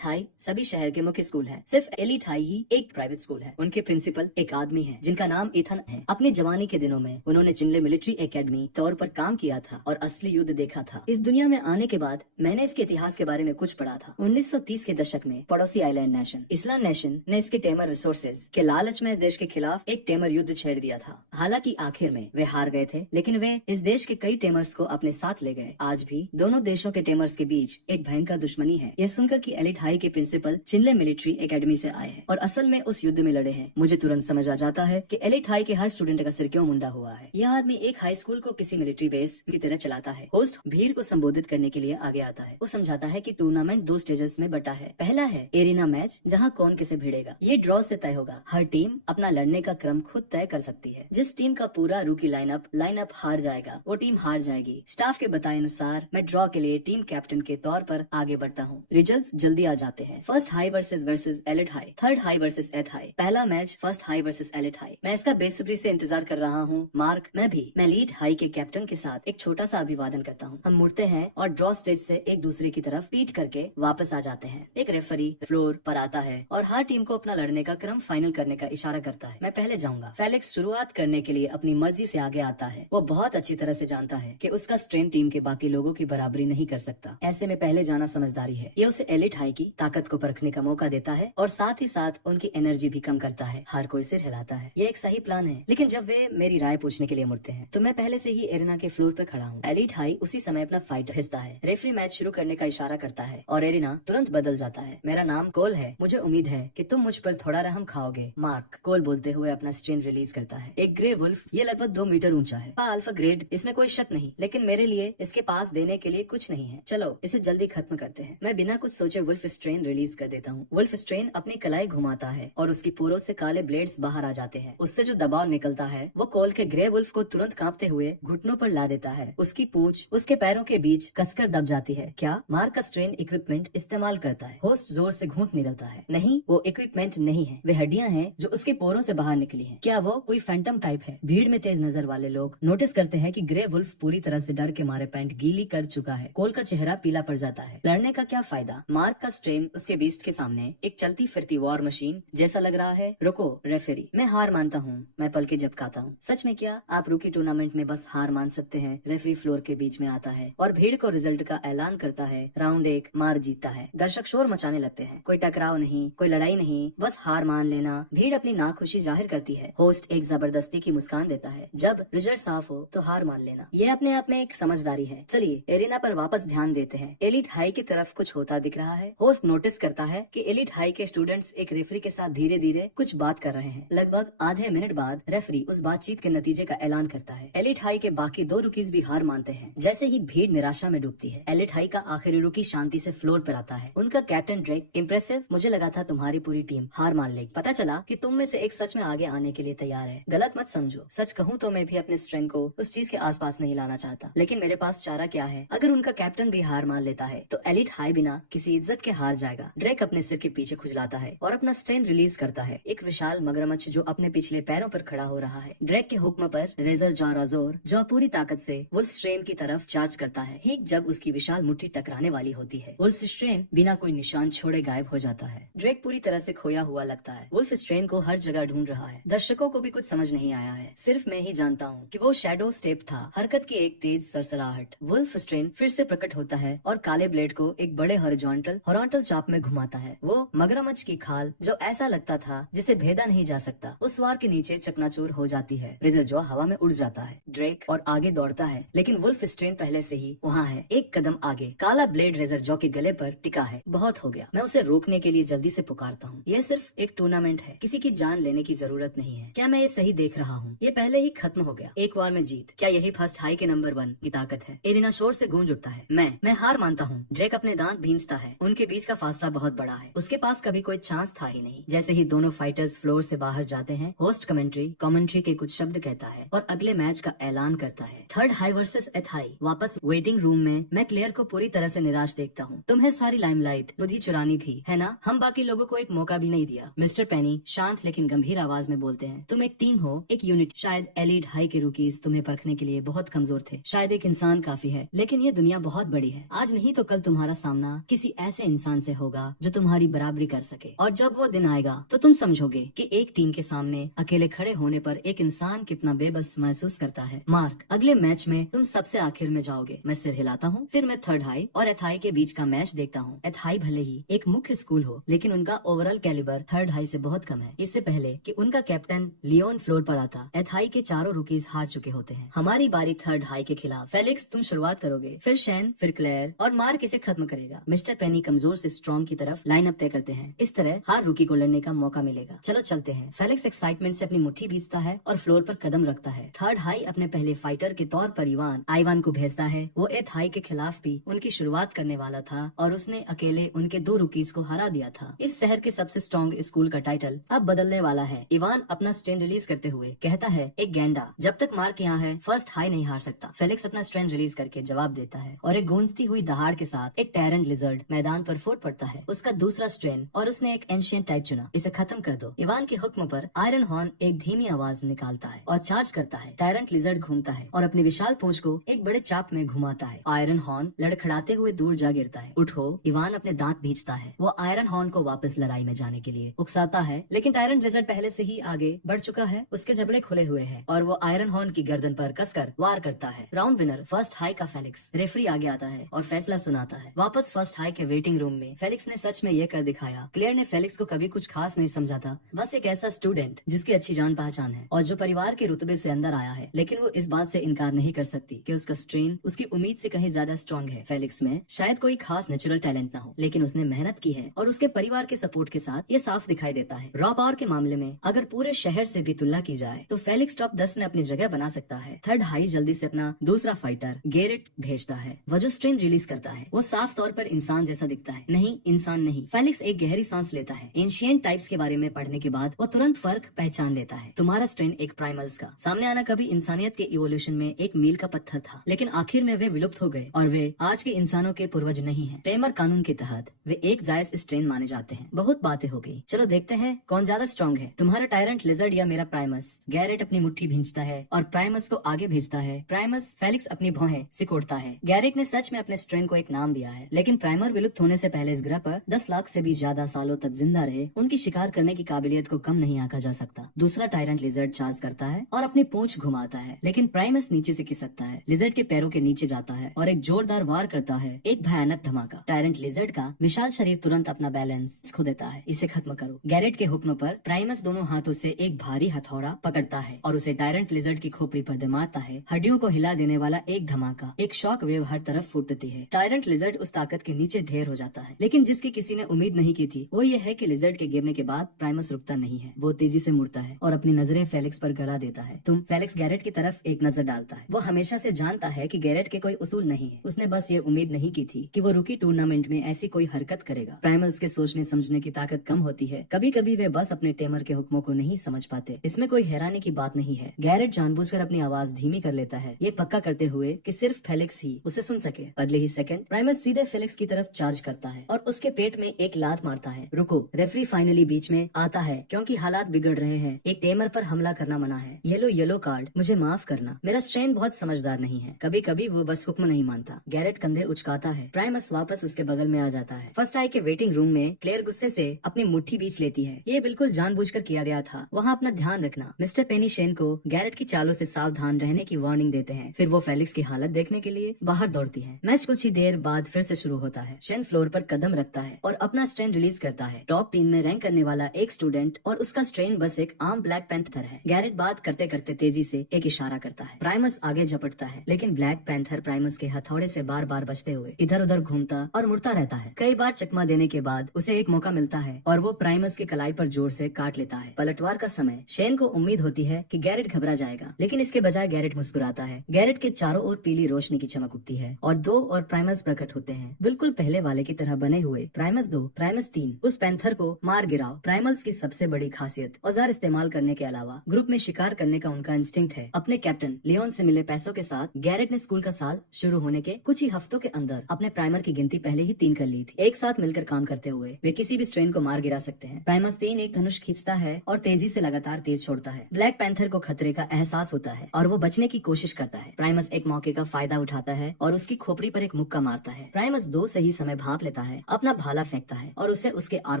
हाई सभी शहर के मुख्य स्कूल है। सिर्फ एलिट हाई ही एक प्राइवेट स्कूल है। उनके प्रिंसिपल एक आदमी है जिनका नाम इथन है। अपनी जवानी के दिनों में उन्होंने चिनले मिलिट्री एकेडमी तौर पर काम किया था और असली युद्ध देखा था। इस दुनिया में आने के बाद मैंने इसके इतिहास के बारे में कुछ पढ़ा था। 1930 के दशक में पड़ोसी आइलैंड नेशन इस्लाम नेशन ने इसके टेमर रिसोर्सेज के लालच में इस देश के खिलाफ एक टेमर युद्ध छेड़ दिया था। हालांकि आखिर में वे हार गए थे, लेकिन वे इस देश के कई टेमर्स को अपने साथ ले गए। आज भी दोनों देशों के टेमर्स के बीच एक भयंकर दुश्मनी है। यह सुनकर कि एलिट हाई के प्रिंसिपल चिनले मिलिट्री एकेडमी से आए हैं और असल में उस युद्ध में लड़े हैं, मुझे तुरंत समझ आ जाता है कि एलिट हाई के हर स्टूडेंट का सिर क्यों मुंडा हुआ है। यह आदमी एक हाई स्कूल को किसी मिलिट्री बेस की तरह चलाता है। होस्ट भीड़ को संबोधित करने के लिए आगे आता है। वो समझाता है कि टूर्नामेंट 2 स्टेजेस में बटा है। पहला है एरिना मैच, जहां कौन किसे भिड़ेगा। ये ड्रॉ से तय होगा। हर टीम अपना लड़ने का क्रम खुद तय कर सकती है। जिस टीम का पूरा रूकी लाइनअप हार जाएगा वो टीम हार जाएगी। स्टाफ के बताए अनुसार मैं ड्रॉ के लिए टीम कैप्टन के तौर पर आगे बढ़ता हूँ। रिजल्ट्स जल्दी आ जाते हैं। First high versus elite high, third high versus एथ हाई। पहला match first high versus elite high. मैं इसका बेसब्री से इंतजार कर रहा हूँ। मार्क, मैं भी। मैं लीड हाई के कैप्टन के साथ एक छोटा सा अभिवादन करता हूँ। हम मुड़ते हैं और ड्रॉ स्टेज से एक दूसरे की तरफ पीट करके वापस आ जाते हैं। एक रेफरी फ्लोर पर आता है और हर टीम को अपना लड़ने का क्रम फाइनल करने का इशारा करता है। मैं पहले जाऊंगा। फेलिक्स शुरुआत करने के लिए अपनी मर्जी से आगे आता है। वो बहुत अच्छी तरह से जानता है कि उसका स्ट्रेन टीम के बाकी लोगों की बराबरी नहीं कर सकता। ऐसे में पहले जाना समझदारी है। ये उसे एलिट हाई की ताकत को परखने का मौका देता है और साथ ही साथ उनकी एनर्जी भी कम करता है। हर कोई सिर हिलाता है। ये एक सही प्लान है, लेकिन जब वे मेरी राय पूछने के लिए मुड़ते हैं तो मैं पहले से ही एरिना के फ्लोर पे खड़ा हूँ। एलिट हाई उसी समय अपना फाइट हिस्सा है। रेफरी मैच शुरू करने का इशारा करता है और एरिना तुरंत बदल जाता है। मेरा नाम कोल है। मुझे उम्मीद है कि तुम मुझ पर थोड़ा रहम खाओगे। मार्क, कोल बोलते हुए अपना स्ट्रेन रिलीज करता है। एक ग्रे वुल्फ, ये लगभग 2 मीटर ऊंचा है। अल्फा ग्रेड, इसमें कोई शक नहीं, लेकिन मेरे लिए इसके पास देने के लिए कुछ नहीं है। चलो इसे जल्दी खत्म करते हैं। मैं बिना कुछ सोचे वुल्फ स्ट्रेन रिलीज कर देता हूँ। वुल्फ स्ट्रेन अपनी कलाई घुमाता है और उसकी पोरों से काले ब्लेड्स बाहर आ जाते हैं। उससे जो दबाव निकलता है वो कोल के ग्रे वुल्फ को तुरंत कांपते हुए घुटनों पर ला देता है। उसकी पूंछ उसके पैरों के बीच कसकर दब जाती है। क्या मार्क का स्ट्रेन इक्विपमेंट इस्तेमाल करता है? होस्ट जोर से घूंट निकलता है। नहीं, वो इक्विपमेंट नहीं है, वे हड्डियां हैं जो उसके पोरों से बाहर निकली हैं। क्या वो कोई फैंटम टाइप है? भीड़ में तेज नजर वाले लोग नोटिस करते हैं कि ग्रे वुल्फ पूरी तरह से डर के मारे पैंट गीली कर चुका है। कोल का चेहरा पीला पड़ जाता है। लड़ने का क्या फायदा? मार्क का स्ट्रेन उसके बीस्ट के सामने एक चलती फिरती वॉर मशीन जैसा लग रहा है। रुको रेफरी, मैं हार मानता हूँ। मैं पल के झपकाता हूँ। सच में क्या आप रूकी टूर्नामेंट में बस हार मान सकते हैं? रेफरी फ्लोर के बीच में आता है और भीड़ को रिजल्ट का ऐलान करता है। राउंड 1 मार्क जीतता है। दर्शक शोर मचाने लगते हैं। कोई टकराव नहीं, कोई लड़ाई नहीं, बस हार मान लेना। भीड़ अपनी नाखुशी जाहिर करती है। होस्ट एक जबरदस्ती की मुस्कान देता है। जब रिजल्ट साफ हो तो हार मान लेना, ये अपने आप में एक समझदारी है। चलिए एरिना पर वापस ध्यान देते हैं। एलिट हाई की तरफ कुछ होता दिख रहा है। होस्ट नोटिस करता है कि एलिट हाई के स्टूडेंट्स एक रेफरी के साथ धीरे धीरे कुछ बात कर रहे हैं। लगभग आधे मिनट बाद रेफरी उस बातचीत के नतीजे का ऐलान करता है। एलिट हाई के बाकी 2 रुकीज भी हार मानते हैं। जैसे ही भीड़ निराशा में डूबती है, एलिट हाई का आखिरी रुकी शांति से फ्लोर पर आता है। उनका कैप्टन ड्रेक, इम्प्रेसिव। मुझे लगा था तुम्हारी पूरी टीम हार मान लेगी। पता चला कि तुम में से एक सच में आगे आने के लिए तैयार है। गलत मत समझो। सच कहूँ तो मैं भी अपने स्ट्रेंथ को उस चीज के आसपास नहीं लाना चाहता, लेकिन मेरे पास चारा क्या है? अगर उनका कैप्टन भी हार मान लेता है तो एलिट हाई बिना किसी इज्जत के हार जाएगा। ड्रेक अपने सिर के पीछे खुजलाता है और अपना स्ट्रेन रिलीज करता है। एक विशाल मगरमच्छ जो अपने पिछले पैरों पर खड़ा हो रहा है। ड्रेक के हुक्म पर रेजर जॉ राजोर जो पूरी ताकत से वुल्फ स्ट्रेन की तरफ चार्ज करता है। ठीक जब उसकी विशाल मुट्ठी टकराने वाली होती है, वुल्फ स्ट्रेन बिना कोई निशान छोड़े गायब हो जाता है। ड्रेक पूरी तरह से खोया हुआ लगता है। वुल्फ स्ट्रेन को हर जगह ढूंढ रहा है। दर्शकों को भी कुछ समझ नहीं आया है। सिर्फ मैं ही जानता हूँ कि वो शैडो स्टेप था, हरकत की एक तेज सरसराहट। वुल्फ स्ट्रेन फिर से प्रकट होता है और काले ब्लेड को एक बड़े हॉरिजॉन्टल चाप में घुमाता है। वो मगरमच्छ की खाल जो ऐसा लगता था जिसे भेदा नहीं जा सकता, उस वार के नीचे चकनाचूर हो जाती है। रेजर जॉ हवा में उड़ जाता है। ड्रेक और आगे दौड़ता है, लेकिन वुल्फ स्ट्रेन पहले से ही वहाँ है। एक कदम आगे काला ब्लेड रेजर जॉ के गले पर टिका है। बहुत हो गया। मैं उसे रोकने के लिए जल्दी से पुकारता हूँ। यह सिर्फ एक टूर्नामेंट है, किसी की जान लेने की जरूरत नहीं है। क्या मैं ये सही देख रहा हूँ? ये पहले ही खत्म हो गया। एक बार में जीत, क्या यही फर्स्ट हाई के नंबर 1 की ताकत है? एरिना शोर से गूंज उठता है। मैं हार मानता हूँ। ड्रेक अपने दांत भींचता है। उनके बीच का फासला बहुत बड़ा है। उसके पास कभी कोई चांस था ही नहीं। जैसे ही दोनों फाइटर्स फ्लोर से बाहर जाते हैं, होस्ट कमेंट्री के कुछ शब्द कहता है और अगले मैच का ऐलान करता है। थर्ड हाई वर्सेस एथाई। वापस वेटिंग रूम में मैं क्लेयर को पूरी तरह से निराश देखता हूँ। तुम्हें सारी लाइमलाइट बुद्धि चुरानी थी, है ना? हम बाकी लोगों को एक मौका भी नहीं दिया। मिस्टर पेनी शांत लेकिन गंभीर आवाज में बोलते हैं, तुम एक टीम हो, एक यूनिट। शायद एलीट हाई के रूकीज तुम्हें परखने के लिए बहुत कमजोर थे। शायद एक इंसान काफी है, लेकिन ये दुनिया बहुत बड़ी है। आज नहीं तो कल तुम्हारा सामना किसी ऐसे इंसान से होगा जो तुम्हारी बराबरी कर सके। और जब वो दिन आएगा तो तुम समझोगे कि एक टीम के सामने अकेले खड़े होने पर एक इंसान कितना बेबस महसूस करता है। मार्क, अगले मैच में तुम सबसे आखिर में जाओगे। मैं सिर हिलाता हूँ। फिर मैं थर्ड हाई और एथाई के बीच का मैच देखता हूँ। एथाई भले ही एक मुख्य स्कूल हो, लेकिन उनका ओवरऑल कैलिबर थर्ड हाई से बहुत कम है। इससे पहले कि उनका कैप्टन लियोन फ्लोर पर आता, एथाई के चारों रुकीज हार चुके होते हैं। हमारी बारी थर्ड हाई के खिलाफ। फेलिक्स, तुम शुरुआत करोगे, फिर शैन, फिर क्लेयर और मार्क इसे खत्म करेगा। मिस्टर पेनी कमजोर से स्ट्रॉन्ग की तरफ लाइन अप तय करते हैं। इस तरह हर रूकी को लड़ने का मौका मिलेगा। चलो चलते हैं। फेलिक्स एक्साइटमेंट से अपनी मुट्ठी भींचता है और फ्लोर पर कदम रखता है। थर्ड हाई अपने पहले फाइटर के तौर पर आइवान को भेजता है। वो एथाई के खिलाफ भी उनकी शुरुआत करने वाला था और उसने अकेले उनके 2 रुकीज को हरा दिया था। इस शहर के सबसे स्ट्रॉन्ग स्कूल का टाइटल अब बदलने वाला है। इवान अपना स्ट्रेन रिलीज करते हुए कहता है, एक गैंडा, जब तक मार्क यहाँ है फर्स्ट हाई नहीं हार सकता। फेलिक्स अपना स्ट्रेन रिलीज करके जवाब देता है और एक गूंजती हुई दहाड़ के साथ एक टायरेंट लिजर्ड मैदान पर फूट पड़ता है। उसका दूसरा स्ट्रेन और उसने एक एंशिएंट टाइप चुना। इसे खत्म कर दो। इवान के हुक्म पर आयरन हॉर्न एक धीमी आवाज निकालता है और चार्ज करता है। टायरेंट लिजर्ड घूमता है और अपनी विशाल पूंछ को एक बड़े चाप में घुमाता है। आयरन हॉर्न लड़खड़ाते हुए दूर जा गिरता है। उठो। इवान अपने दांत भींचता है। वो आयरन हॉर्न को वापस लड़ाई में जाने के लिए उकसाता है, लेकिन टायरेंट लिजर्ड पहले से ही आगे बढ़ चुका है। उसके जबड़े खुले हुए हैं और वो आयरन हॉर्न की गर्दन पर कसकर वार करता है। राउंड विनर फर्स्ट हाई का फेलिक्स। रेफरी आगे आता है और फैसला सुनाता है। वापस फर्स्ट हाई के वेटिंग रूम में फेलिक्स ने सच में ये कर दिखाया। क्लेयर ने फेलिक्स को कभी कुछ खास नहीं समझा था, बस एक ऐसा स्टूडेंट जिसकी अच्छी जान पहचान है और जो परिवार के रुतबे से अंदर आया है। लेकिन वो इस बात से इनकार नहीं कर सकती कि उसका स्ट्रेन उसकी उम्मीद से कहीं ज्यादा स्ट्रॉन्ग है। फेलिक्स में शायद कोई खास नेचुरल टैलेंट ना हो, लेकिन उसने मेहनत की है और उसके परिवार के सपोर्ट के साथ ये साफ दिखाई देता है। रॉ पावर के मामले में अगर पूरे शहर से भी तुलना की जाए तो फेलिक्स टॉप 10 में अपनी जगह बना सकता है। थर्ड हाई जल्दी से अपना दूसरा फाइटर गैरेट भेजता है। वो जो स्ट्रेन रिलीज करता है वो साफ तौर पर इंसान जैसा दिखता है। नहीं, इंसान नहीं। फेलिक्स एक गहरी सांस लेता है। एंशिएंट टाइप्स के बारे में पढ़ने के बाद वो तुरंत फर्क पहचान लेता है। तुम्हारा स्ट्रेन एक प्राइमल्स का सामने आना कभी इंसानियत के इवोल्यूशन में एक मील का पत्थर था, लेकिन आखिर में वे विलुप्त हो गए और वे आज के इंसानों के पूर्वज नहीं है। टेमर कानून के तहत वे एक जायज स्ट्रेन माने जाते हैं। बहुत बातें हो गई, चलो देखते हैं कौन ज्यादा स्ट्रॉन्ग है, तुम्हारा टायरेंट लिजर्ड या मेरा प्राइमस। गैरेट अपनी मुट्ठी भींचता है और प्राइमस को आगे भेजता है। प्राइमस फेलिक्स अपनी भौहें सिकोड़ता है। गैरेट ने सच में अपने स्ट्रेन को एक नाम दिया है, लेकिन प्राइमर विलुप्त होने से पहले इस ग्रह पर 10 लाख से भी ज्यादा सालों तक जिंदा रहे उनकी शिकार करने की काबिलियत को कम नहीं आंका जा सकता। दूसरा टायरेंट लिजर्ड चार्ज करता है और अपनी पूंछ घुमाता है, लेकिन प्राइमस नीचे से खिसकता है। लिजर्ड के पैरों के नीचे जाता है और एक जोरदार वार करता है। एक भयानक धमाका। टायरेंट लिजर्ड का विशाल शरीर तुरंत अपना बैलेंस खो देता है। इसे खत्म करो। गैरेट के हुक्म पर प्राइमस दोनों हाथों से एक भारी हथौड़ा पकड़ता है और उसे टायरेंट लिजर्ड की खोपड़ी पर दे मारता है। हड्डियों को हिला देने वाला एक धमाका। एक शॉक वेव हर तरफ फूटती है। टायरेंट लिजर्ड उस ताकत के नीचे ढेर हो जाता है, लेकिन जिसकी किसी ने उम्मीद नहीं की थी वो ये है कि लिजर्ड के गिरने के बाद प्राइमस रुकता नहीं है। वो तेजी से मुड़ता है और अपनी नजरें फेलिक्स पर गड़ा देता है। फेलिक्स गैरेट की तरफ एक नजर डालता है। वो हमेशा से जानता है कि गैरेट के कोई उसूल नहीं है। उसने बस ये उम्मीद नहीं की थी कि वो रूकी टूर्नामेंट में ऐसी कोई हरकत करेगा। प्राइमल्स के सोचने समझने की ताकत कम होती है। कभी कभी वे बस अपने टेमर के हुक्मों को नहीं समझ पाते। इसमें कोई हैरानी की बात नहीं है। गैरेट जानबूझकर अपनी आवाज धीमी कर लेता है, ये पक्का करते हुए कि सिर्फ फेलिक्स ही उसे सुन सके। अगले ही सेकंड प्राइमस सीधे फेलिक्स की तरफ चार्ज करता है और उसके पेट में एक लात मारता है। रुको। रेफरी फाइनली बीच में आता है क्योंकि हालात बिगड़ रहे हैं। एक टेमर पर हमला करना मना है। Yellow card. मुझे माफ करना, मेरा स्ट्रेन बहुत समझदार नहीं है। कभी कभी वो बस हुक्म नहीं मानता। गैरेट कंधे उचकाता है। प्राइमस वापस उसके बगल में आ जाता है। फर्स्ट आई के वेटिंग रूम में क्लेयर गुस्से से अपनी मुट्ठी बीच लेती है। ये बिल्कुल जानबूझकर किया गया था। वहाँ अपना ध्यान रखना। मिस्टर पेनी शेन को गैरेट की चालों से सावधान रहने की वार्निंग देते हैं। फिर वो फेलिक्स की हालत देखने के लिए बाहर दौड़ती है। मैच कुछ ही देर बाद फिर से शुरू होता है। शेन फ्लोर पर कदम रखता है और अपना स्ट्रेन रिलीज करता है। टॉप 3 में रैंक करने वाला एक स्टूडेंट और उसका स्ट्रेन बस एक आम ब्लैक पैंथर है। गैरेट बात करते करते तेजी से एक इशारा करता है। प्राइमस आगे झपटता है, लेकिन ब्लैक पैंथर प्राइमस के हथौड़े से बार बार बचते हुए इधर उधर घूमता और मुड़ता रहता है। कई बार चकमा देने के बाद उसे एक मौका मिलता है और वो प्राइमस की कलाई पर जोर से काट लेता है। पलटवार का समय। शेन को उम्मीद होती है कि गैरेट घबरा जाएगा, लेकिन इसके बजाय गैरेट मुस्कुराता है। गैरेट के चारों ओर पीली रोशनी की चमक उठती है और 2 और प्राइमस प्रकट होते हैं, बिल्कुल पहले वाले की तरह बने हुए। प्राइमस 2, प्राइमस 3 उस पैंथर को मार गिराओ। प्राइमल्स की सबसे बड़ी खासियत औजार इस्तेमाल करने के अलावा ग्रुप में शिकार करने का उनका इंस्टिंक्ट है। अपने कैप्टन लियोन से मिले पैसों के साथ गैरेट ने स्कूल का साल शुरू होने के कुछ ही हफ्तों के अंदर अपने प्राइमर की गिनती पहले ही 3 कर ली थी। एक साथ मिलकर काम करते हुए वे किसी भी स्ट्रेन को मार गिरा सकते हैं। प्राइमस 3 एक धनुष खींचता है और तेजी से लगातार तीर छोड़ता है। ब्लैक पैंथर को खतरे का एहसास होता है और वो बचने की कोशिश करता है। प्राइमस एक मौके का फायदा उठाता है और उसकी खोपड़ी पर एक मुक्का मारता है। प्राइमस 2 सही समय भांप लेता है, अपना भाला फेंकता है और उसे उसके आर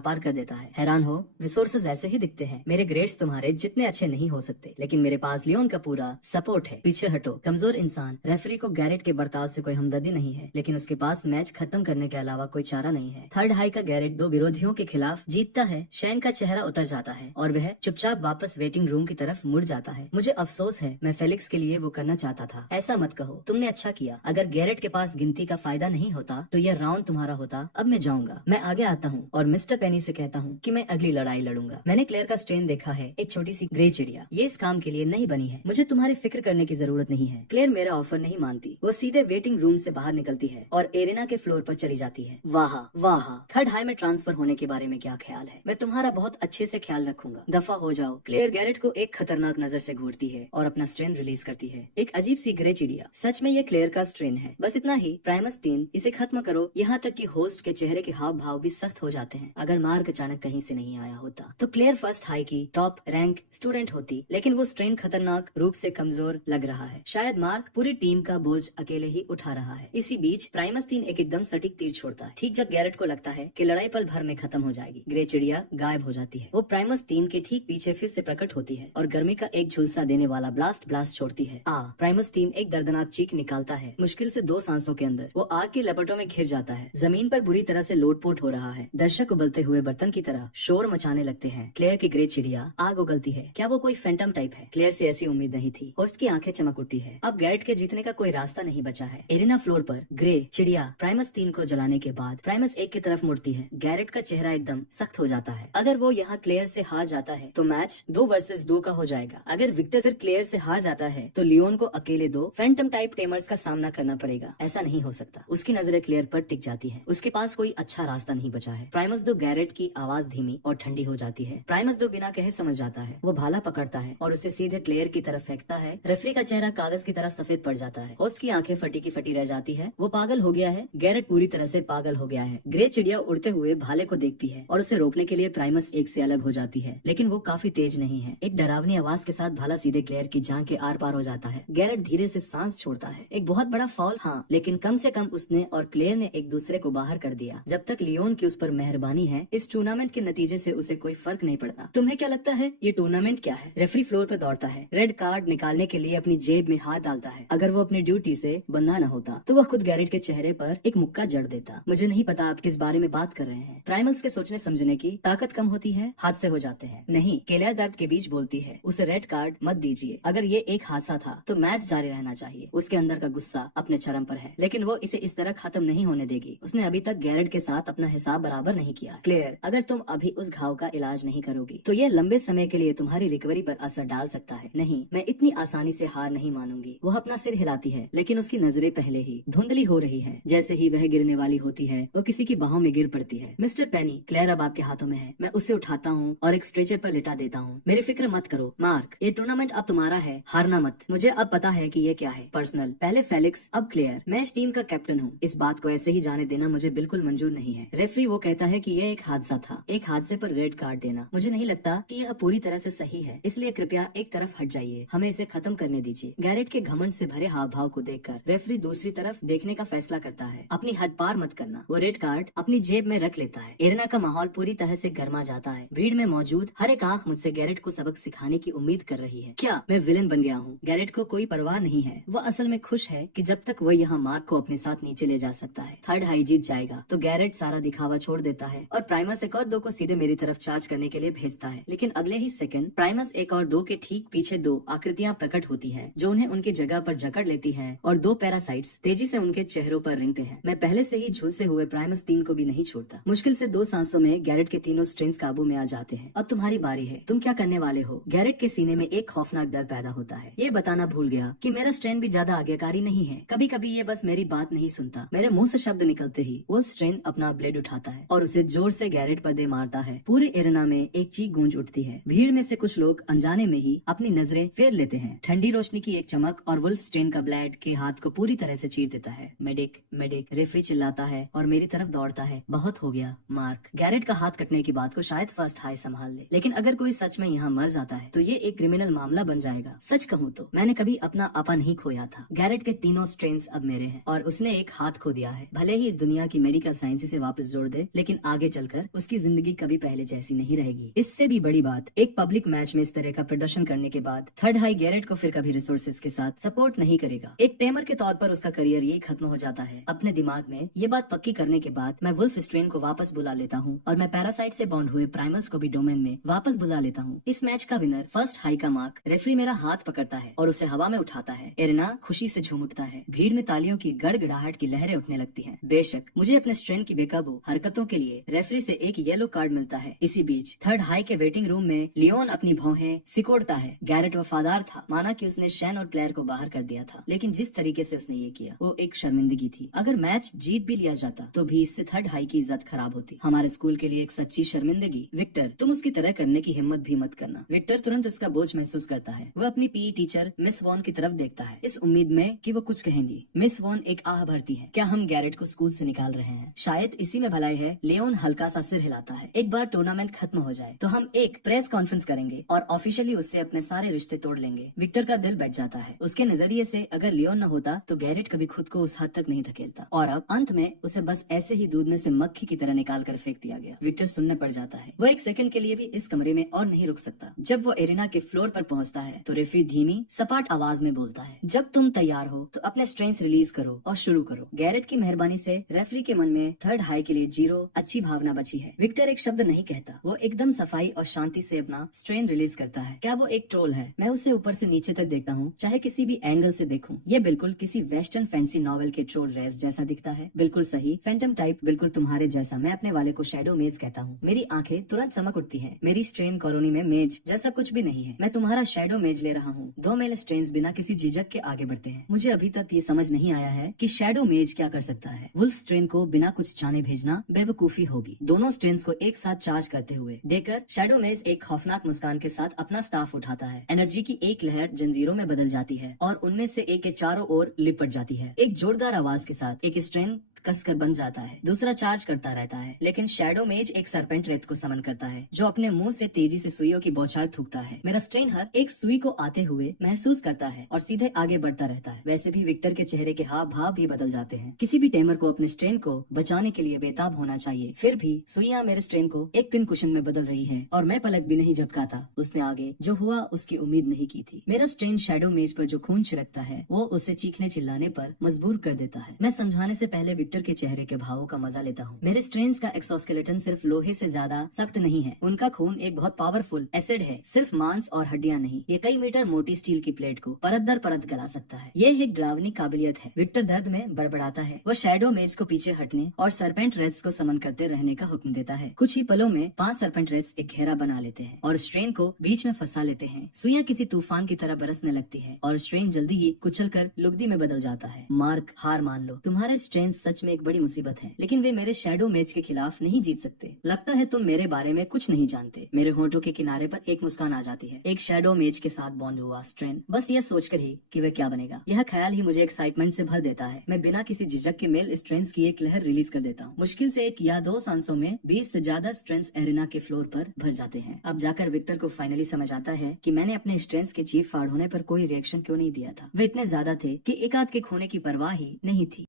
पार कर देता है। हैरान हो, रिसोर्सेज ऐसे ही दिखते हैं। मेरे ग्रेड्स तुम्हारे जितने अच्छे नहीं हो सकते, लेकिन मेरे पास लियोन का पूरा सपोर्ट है। पीछे हटो, कमजोर इंसान। रेफरी को गैरेट के बर्ताव से कोई हमदर्दी नहीं है, लेकिन उसके पास मैच खत्म करने के अलावा कोई चारा नहीं है। थर्ड हाई का गैरेट 2 विरोधियों के खिलाफ जीतता है। शैन का चेहरा उतर जाता है और वह चुपचाप वापस वेटिंग रूम की तरफ मुड़ जाता है। मुझे अफसोस है, मैं फेलिक्स के लिए वो करना चाहता था। ऐसा मत कहो, तुमने अच्छा किया। अगर गैरेट के पास गिनती का फायदा नहीं होता तो यह राउंड तुम्हारा होता। अब मैं जाऊंगा। मैं आगे आता हूँ और मिस्टर पेनी से कहता हूँ कि मैं अगली लड़ाई लड़ूंगा। मैंने क्लेयर का स्ट्रेन देखा है, एक छोटी सी ग्रे चिड़िया। ये इस काम के लिए नहीं बनी है। मुझे तुम्हारी फिक्र करने की जरूरत नहीं है। क्लेयर मेरा ऑफर नहीं मानती। वो सीधे वेटिंग रूम से बाहर निकलती है और एरेना के फ्लोर पर चली जाती है। वाह वाह। थर्ड हाई में ट्रांसफर होने के बारे में क्या ख्याल है? मैं तुम्हारा बहुत अच्छे से ख्याल रखूंगा। दफा हो जाओ। क्लेयर गैरेट को एक खतरनाक नजर से घूरती है और अपना स्ट्रेन रिलीज करती है। एक अजीब सी ग्रे चिड़िया। सच में ये क्लेयर का स्ट्रेन है। बस इतना ही। प्राइमस 3, इसे खत्म करो। यहाँ तक कि होस्ट के चेहरे के हाव भाव भी सख्त हो जाते हैं। अगर मार्क अचानक कहीं से नहीं आया होता तो क्लेयर फर्स्ट हाई की टॉप रैंक स्टूडेंट होती, लेकिन वो स्ट्रेन खतरनाक रूप से कमजोर लग रहा है। शायद मार्क पूरी टीम का बोझ अकेले ही उठा रहा है। इसी बीच प्राइमस 3 एक एकदम सटीक तीर छोड़ता है। ठीक जब गैरेट को लगता है कि लड़ाई पल भर में खत्म हो जाएगी, ग्रे चिड़िया गायब हो जाती है। वो प्राइमस 3 के ठीक पीछे फिर से प्रकट होती है और गर्मी का एक झुलसा देने वाला ब्लास्ट छोड़ती है। प्राइमस 3 एक दर्दनाक चीख निकालता है। मुश्किल से 2 सांसों के अंदर वो आग की लपटों में घिर जाता है। जमीन पर बुरी तरह से लोटपोट हो रहा है। दर्शक उबलते हुए बर्तन की तरह शोर मचाने लगते हैं। क्लेयर की ग्रे चिड़िया आग उगलती है। क्या वो कोई फैंटम टाइप है? क्लेयर से ऐसी उम्मीद नहीं थी। होस्ट की आंखें चमक उठती है। अब गैरेट के जीतने का कोई रास्ता नहीं बचा है। एरिना फ्लोर पर ग्रे चिड़िया प्राइमस 3 को जलाने के बाद प्राइमस 1 की तरफ मुड़ती है। गैरेट का चेहरा एकदम सख्त हो जाता है। अगर वो यहाँ क्लेयर से हार जाता है तो मैच 2 वर्सेस 2 का हो जाएगा। अगर विक्टर फिर क्लेयर से हार जाता है तो लियोन को अकेले 2 फैंटम टाइप टेमर्स का सामना करना पड़ेगा। ऐसा नहीं हो सकता। उसकी नजरें क्लेयर पर टिक जाती है। उसके पास कोई अच्छा रास्ता नहीं बचा है। प्राइमस 2 गैरेट की आवाज धीमी और ठंडी हो जाती है। प्राइमस 2 बिना कहे समझ जाता है। वो भाला पकड़ता है और उसे सीधे क्लेयर की तरफ फेंकता है। रेफरी का चेहरा कागज की तरह सफेद पड़ जाता है। होस्ट की आंखें फटी की फटी रह जाती है। वो पागल हो गया है। गैरेट पूरी तरह से पागल हो गया है। ग्रे चिड़िया उड़ते हुए भाले को देखती है और उसे रोकने के लिए प्राइमस 1 से अलग हो जाती है, लेकिन वो काफी तेज नहीं है। एक डरावनी आवाज के साथ भाला सीधे क्लेयर की जांघ के आर पार हो जाता है। गैरेट धीरे से सांस छोड़ता है। एक बहुत बड़ा फॉल, हाँ, लेकिन कम से कम उसने और क्लेयर ने एक दूसरे को बाहर कर दिया। जब तक लियोन की उस पर मेहरबानी है, इस टूर्नामेंट के नतीजे से उसे कोई फर्क नहीं पड़ता। तुम्हें क्या लगता है ये टूर्नामेंट क्या है? रेफरी फ्लोर पर दौड़ता है। रेड कार्ड निकालने के लिए अपनी जेब में हाथ डालता है। अगर वो अपनी ड्यूटी से बंधा न होता तो वह खुद गैरेट के चेहरे पर एक मुक्का जड़ देता। मुझे नहीं पता आप किस बारे में बात कर रहे हैं। प्राइमल्स के सोचने समझने की ताकत कम होती है, हादसे हो जाते हैं। नहीं, क्लेयर दर्द के बीच बोलती है। उसे रेड कार्ड मत दीजिए। अगर ये एक हादसा था तो मैच जारी रहना चाहिए। उसके अंदर का गुस्सा अपने चरम पर है, लेकिन वो इसे इस तरह खत्म नहीं होने देगी। उसने अभी तक गैरेट के साथ अपना हिसाब बराबर नहीं किया। क्लेयर, अगर तुम अभी उस घाव का इलाज नहीं करोगी तो ये लंबे समय के लिए तुम्हारी रिकवरी पर असर डाल सकता है। नहीं, मैं इतनी आसानी से हार नहीं मानूंगी। वह अपना सिर हिलाती है, लेकिन उसकी नजरें पहले ही धुंधली हो रही है। जैसे ही वह गिरने वाली होती है, वो किसी की बाहों में गिर पड़ती है। मिस्टर पेनी, क्लेयर अब आपके हाथों में है। मैं उसे उठाता हूँ और एक स्ट्रेचर पर लिटा देता हूँ। मेरी फिक्र मत करो मार्क, ये टूर्नामेंट अब तुम्हारा है, हारना मत। मुझे अब पता है कि ये क्या है, पर्सनल। पहले फेलिक्स, अब क्लेयर। मैं इस टीम का कैप्टन हूँ। इस बात को ऐसे ही जाने देना मुझे बिल्कुल मंजूर नहीं है। रेफरी वो कहता है कि यह एक हादसा था। एक हादसे पर रेड कार्ड देना मुझे नहीं लगता कि यह पूरी तरह से सही है, इसलिए कृपया एक तरफ हट जाइए। हमें इसे खत्म करने दीजिए। गैरेट के घमंड से भरे हाव भाव को देखकर रेफरी दूसरी तरफ देखने का फैसला करता है। अपनी हद पार मत करना। वो रेड कार्ड अपनी जेब में रख लेता है। एरेना का माहौल पूरी तरह से गर्मा जाता है। भीड़ में मौजूद हर एक आंख मुझसे गैरेट को सबक सिखाने की उम्मीद कर रही है। क्या मैं विलेन बन गया हूँ? गैरेट को कोई परवाह नहीं है। वो असल में खुश है कि जब तक वो यहाँ मार्क को अपने साथ नीचे ले जा सकता है। थर्ड हाई जीत जाएगा तो गैरेट सारा दिखावा छोड़ देता है और प्राइमस 1 और 2 को सीधे मेरी तरफ चार्ज करने के लिए भेजता है। लेकिन अगले ही सेकंड प्राइमस 1 और 2 के ठीक पीछे 2 आकृतियां प्रकट होती हैं, जो उन्हें उनकी जगह पर जकड़ लेती हैं और 2 पैरासाइट्स तेजी से उनके चेहरों पर रेंगते हैं। मैं पहले से ही झुलसे हुए प्राइमस 3 को भी नहीं छोड़ता। मुश्किल से 2 सांसों में गैरेट के तीनों स्ट्रेंस काबू में आ जाते हैं। अब तुम्हारी बारी है। तुम क्या करने वाले हो? गैरेट गैरेट के सीने में एक खौफनाक डर पैदा होता है। ये बताना भूल गया कि मेरा स्ट्रेन भी ज्यादा आज्ञाकारी नहीं है। कभी कभी ये बस मेरी बात नहीं सुनता। मेरे मुंह से शब्द निकलते ही वो स्ट्रेन अपना ब्लेड उठाता है और उसे जोर से गैरेट पर दे मारता है। पूरे एरेना में एक चीख गूंज उठती है। भीड़ में से कुछ लोग अनजाने में ही अपनी नजरें फेर लेते हैं। ठंडी रोशनी की एक चमक और वुल्फ स्ट्रेन का ब्लेड के हाथ को पूरी तरह से चीर देता है। मेडिक मेडिक रेफरी चिल्लाता है और मेरी तरफ दौड़ता है। बहुत हो गया मार्क। गैरेट का हाथ कटने की बात को शायद फर्स्ट हाई संभाल ले, लेकिन अगर कोई सच में यहाँ मर जाता है तो ये एक क्रिमिनल मामला बन जाएगा। सच कहूँ तो मैंने कभी अपना आपा नहीं खोया था। गैरेट के तीनों स्ट्रेन्स अब मेरे हैं और उसने एक हाथ खो दिया है। भले ही इस दुनिया की मेडिकल साइंस इसे वापस जोड़ दे, लेकिन आगे चलकर उसकी जिंदगी कभी पहले जैसी नहीं रहेगी। इससे भी बड़ी बात, एक पब्लिक मैच में इस तरह का प्रदर्शन करने के बाद थर्ड हाई गैरेट को फिर कभी रिसोर्सेज के साथ सपोर्ट नहीं करेगा। एक टेमर के तौर पर उसका करियर यही खत्म हो जाता है। अपने दिमाग में ये बात पक्की करने के बाद मैं वुल्फ स्ट्रेन को वापस बुला लेता हूँ और मैं पैरासाइट से बॉन्ड हुए प्राइमल्स को भी डोमेन में वापस बुला लेता हूँ। इस मैच का विनर फर्स्ट हाई का मार्क। रेफरी मेरा हाथ पकड़ता है और उसे हवा में उठाता है। एरेना खुशी से झूम उठता है। भीड़ में तालियों की गड़गड़ाहट की लहरें उठने लगती हैं। बेशक मुझे अपने स्ट्रेन की बेकाबू हरकतों के लिए रेफरी से एक येलो कार्ड मिलता है। इसी बीच थर्ड हाई के वेटिंग रूम में लियोन अपनी भौहें सिकोड़ता है। गैरेट वफादार था, माना कि उसने शैन और क्लेयर को बाहर कर दिया था, लेकिन जिस तरीके से उसने ये किया वो एक शर्मिंदगी थी। अगर मैच जीत भी लिया जाता तो भी इससे थर्ड हाई की इज्जत खराब होती। हमारे स्कूल के लिए एक सच्ची शर्मिंदगी। विक्टर, तुम उसकी तरह करने की हिम्मत भी मत करना। विक्टर तुरंत इसका बोझ महसूस करता है। वह अपनी पीई टीचर मिस वॉन की तरफ देखता है, इस उम्मीद में कि वो कुछ कहेंगी। मिस वॉन एक आह भरती है, क्या हम गैरेट को स्कूल से निकाल रहे हैं? शायद इसी में भलाई है। लियोन हल्का सा सिर हिलाता है। एक बार टूर्नामेंट खत्म हो जाए तो हम एक प्रेस कॉन्फ्रेंस करेंगे और ऑफिशियली उससे अपने सारे रिश्ते तोड़ लेंगे। विक्टर का दिल बैठ जाता है। उसके नजरिए से अगर लियोन न होता तो गैरेट कभी खुद को उस हद तक नहीं धकेलता और अब अंत में उसे बस ऐसे ही दूध में से मक्खी की तरह निकाल कर फेंक दिया गया। विक्टर सुनने पड़ जाता है। वो एक सेकंड के लिए भी इस कमरे में और नहीं रुक सकता। जब वो एरिना के फ्लोर पर पहुंचता है तो रेफरी धीमी सपाट आवाज में बोलता है, जब तुम तैयार हो तो अपने स्ट्रेंथ रिलीज करो और शुरू करो। गैरेट की मेहरबानी से रेफरी के मन में थर्ड हाई के लिए 0 अच्छी भावना बची है। विक्टर एक शब्द नहीं कहता। वो एकदम सफाई और शांति से अपना स्ट्रेन रिलीज करता है। क्या वो एक ट्रोल है? मैं उसे ऊपर से नीचे तक देखता हूँ, चाहे किसी भी एंगल से देखूं। ये बिल्कुल किसी वेस्टर्न फैंसी नॉवेल के ट्रोल रेस जैसा दिखता है। बिल्कुल सही, फैंटम टाइप, बिल्कुल तुम्हारे जैसा। मैं अपने वाले को शैडो मेज कहता हूँ। मेरी आंखें तुरंत चमक उठती हैं। मेरी स्ट्रेन कॉलोनी में मेज जैसा कुछ भी नहीं है। मैं तुम्हारा शैडो मेज ले रहा हूँ। 2 मेल स्ट्रेन्स बिना किसी झिझक के आगे बढ़ते हैं। मुझे अभी तक ये समझ नहीं आया है कि शैडो मेज क्या कर सकता है। वुल्फ स्ट्रेन को बिना कुछ जाने भेजना बेवकूफी होगी। दोनों स्ट्रेन्स को एक साथ चार्ज करते हुए देकर शैडो मेज एक खौफनाक मुस्कान के साथ अपना स्टाफ उठाता है। एनर्जी की एक लहर जंजीरों में बदल जाती है और उनमें से एक के चारों ओर लिपट जाती है। एक जोरदार आवाज के साथ एक स्ट्रेन कसकर बन जाता है। दूसरा चार्ज करता रहता है, लेकिन शैडो मेज एक सरपेंट रेत को समन करता है जो अपने मुंह से तेजी से सुइयों की बौछार थूकता है। मेरा स्ट्रेन हर एक सुई को आते हुए महसूस करता है और सीधे आगे बढ़ता रहता है। वैसे भी विक्टर के चेहरे के हाव भाव भी बदल जाते हैं। किसी भी टेमर को अपने स्ट्रेन को बचाने के लिए बेताब होना चाहिए। फिर भी सुइयां मेरे स्ट्रेन को एक पिन कुशन में बदल रही है और मैं पलक भी नहीं झपकाता। उसने आगे जो हुआ उसकी उम्मीद नहीं की थी। मेरा स्ट्रेन शैडो मेज पर जो खून छिड़कता है वो उसे चीखने चिल्लाने पर मजबूर कर देता है। मैं समझाने से पहले विक्टर के चेहरे के भावों का मजा लेता हूँ। मेरे स्ट्रेन्स का एक्सोस्केलेटन सिर्फ लोहे से ज्यादा सख्त नहीं है। उनका खून एक बहुत पावरफुल एसिड है, सिर्फ मांस और हड्डियां नहीं। ये कई मीटर मोटी स्टील की प्लेट को परत दर परत गला सकता है। ये एक डरावनी काबिलियत है। विक्टर दर्द में बड़बड़ाता है। वो शैडो मेज को पीछे हटने और सरपेंट रेड्स को समन करते रहने का हुक्म देता है। कुछ ही पलों में 5 सरपेंट रेड्स एक घेरा बना लेते हैं और स्ट्रेन को बीच में फंसा लेते हैं। सुइयां किसी तूफान की तरह बरसने लगती है और स्ट्रेन जल्दी ही कुचल कर लुगदी में बदल जाता है। मार्क, हार मान लो। तुम्हारे स्ट्रेन सच में एक बड़ी मुसीबत है, लेकिन वे मेरे शैडो मेज के खिलाफ नहीं जीत सकते। लगता है तुम मेरे बारे में कुछ नहीं जानते। मेरे होठों के किनारे पर एक मुस्कान आ जाती है। एक शैडो मेज के साथ बॉन्ड हुआ स्ट्रेन, बस ये सोचकर ही कि वह क्या बनेगा। यह ख्याल ही मुझे एक्साइटमेंट से भर देता है। मैं बिना किसी झिझक के मेल स्ट्रेन्स की एक लहर रिलीज कर देता हूँ। मुश्किल से 1 या 2 सांसों में 20 से ज्यादा स्ट्रेन्स एरिना के फ्लोर पर भर जाते हैं। अब जाकर विक्टर को फाइनली समझ आता है कि मैंने अपने स्ट्रेन्स के चीफ फाड़ होने पर कोई रिएक्शन क्यों नहीं दिया था। वे इतने ज्यादा थे कि एक आध के खोने की परवाह ही नहीं थी।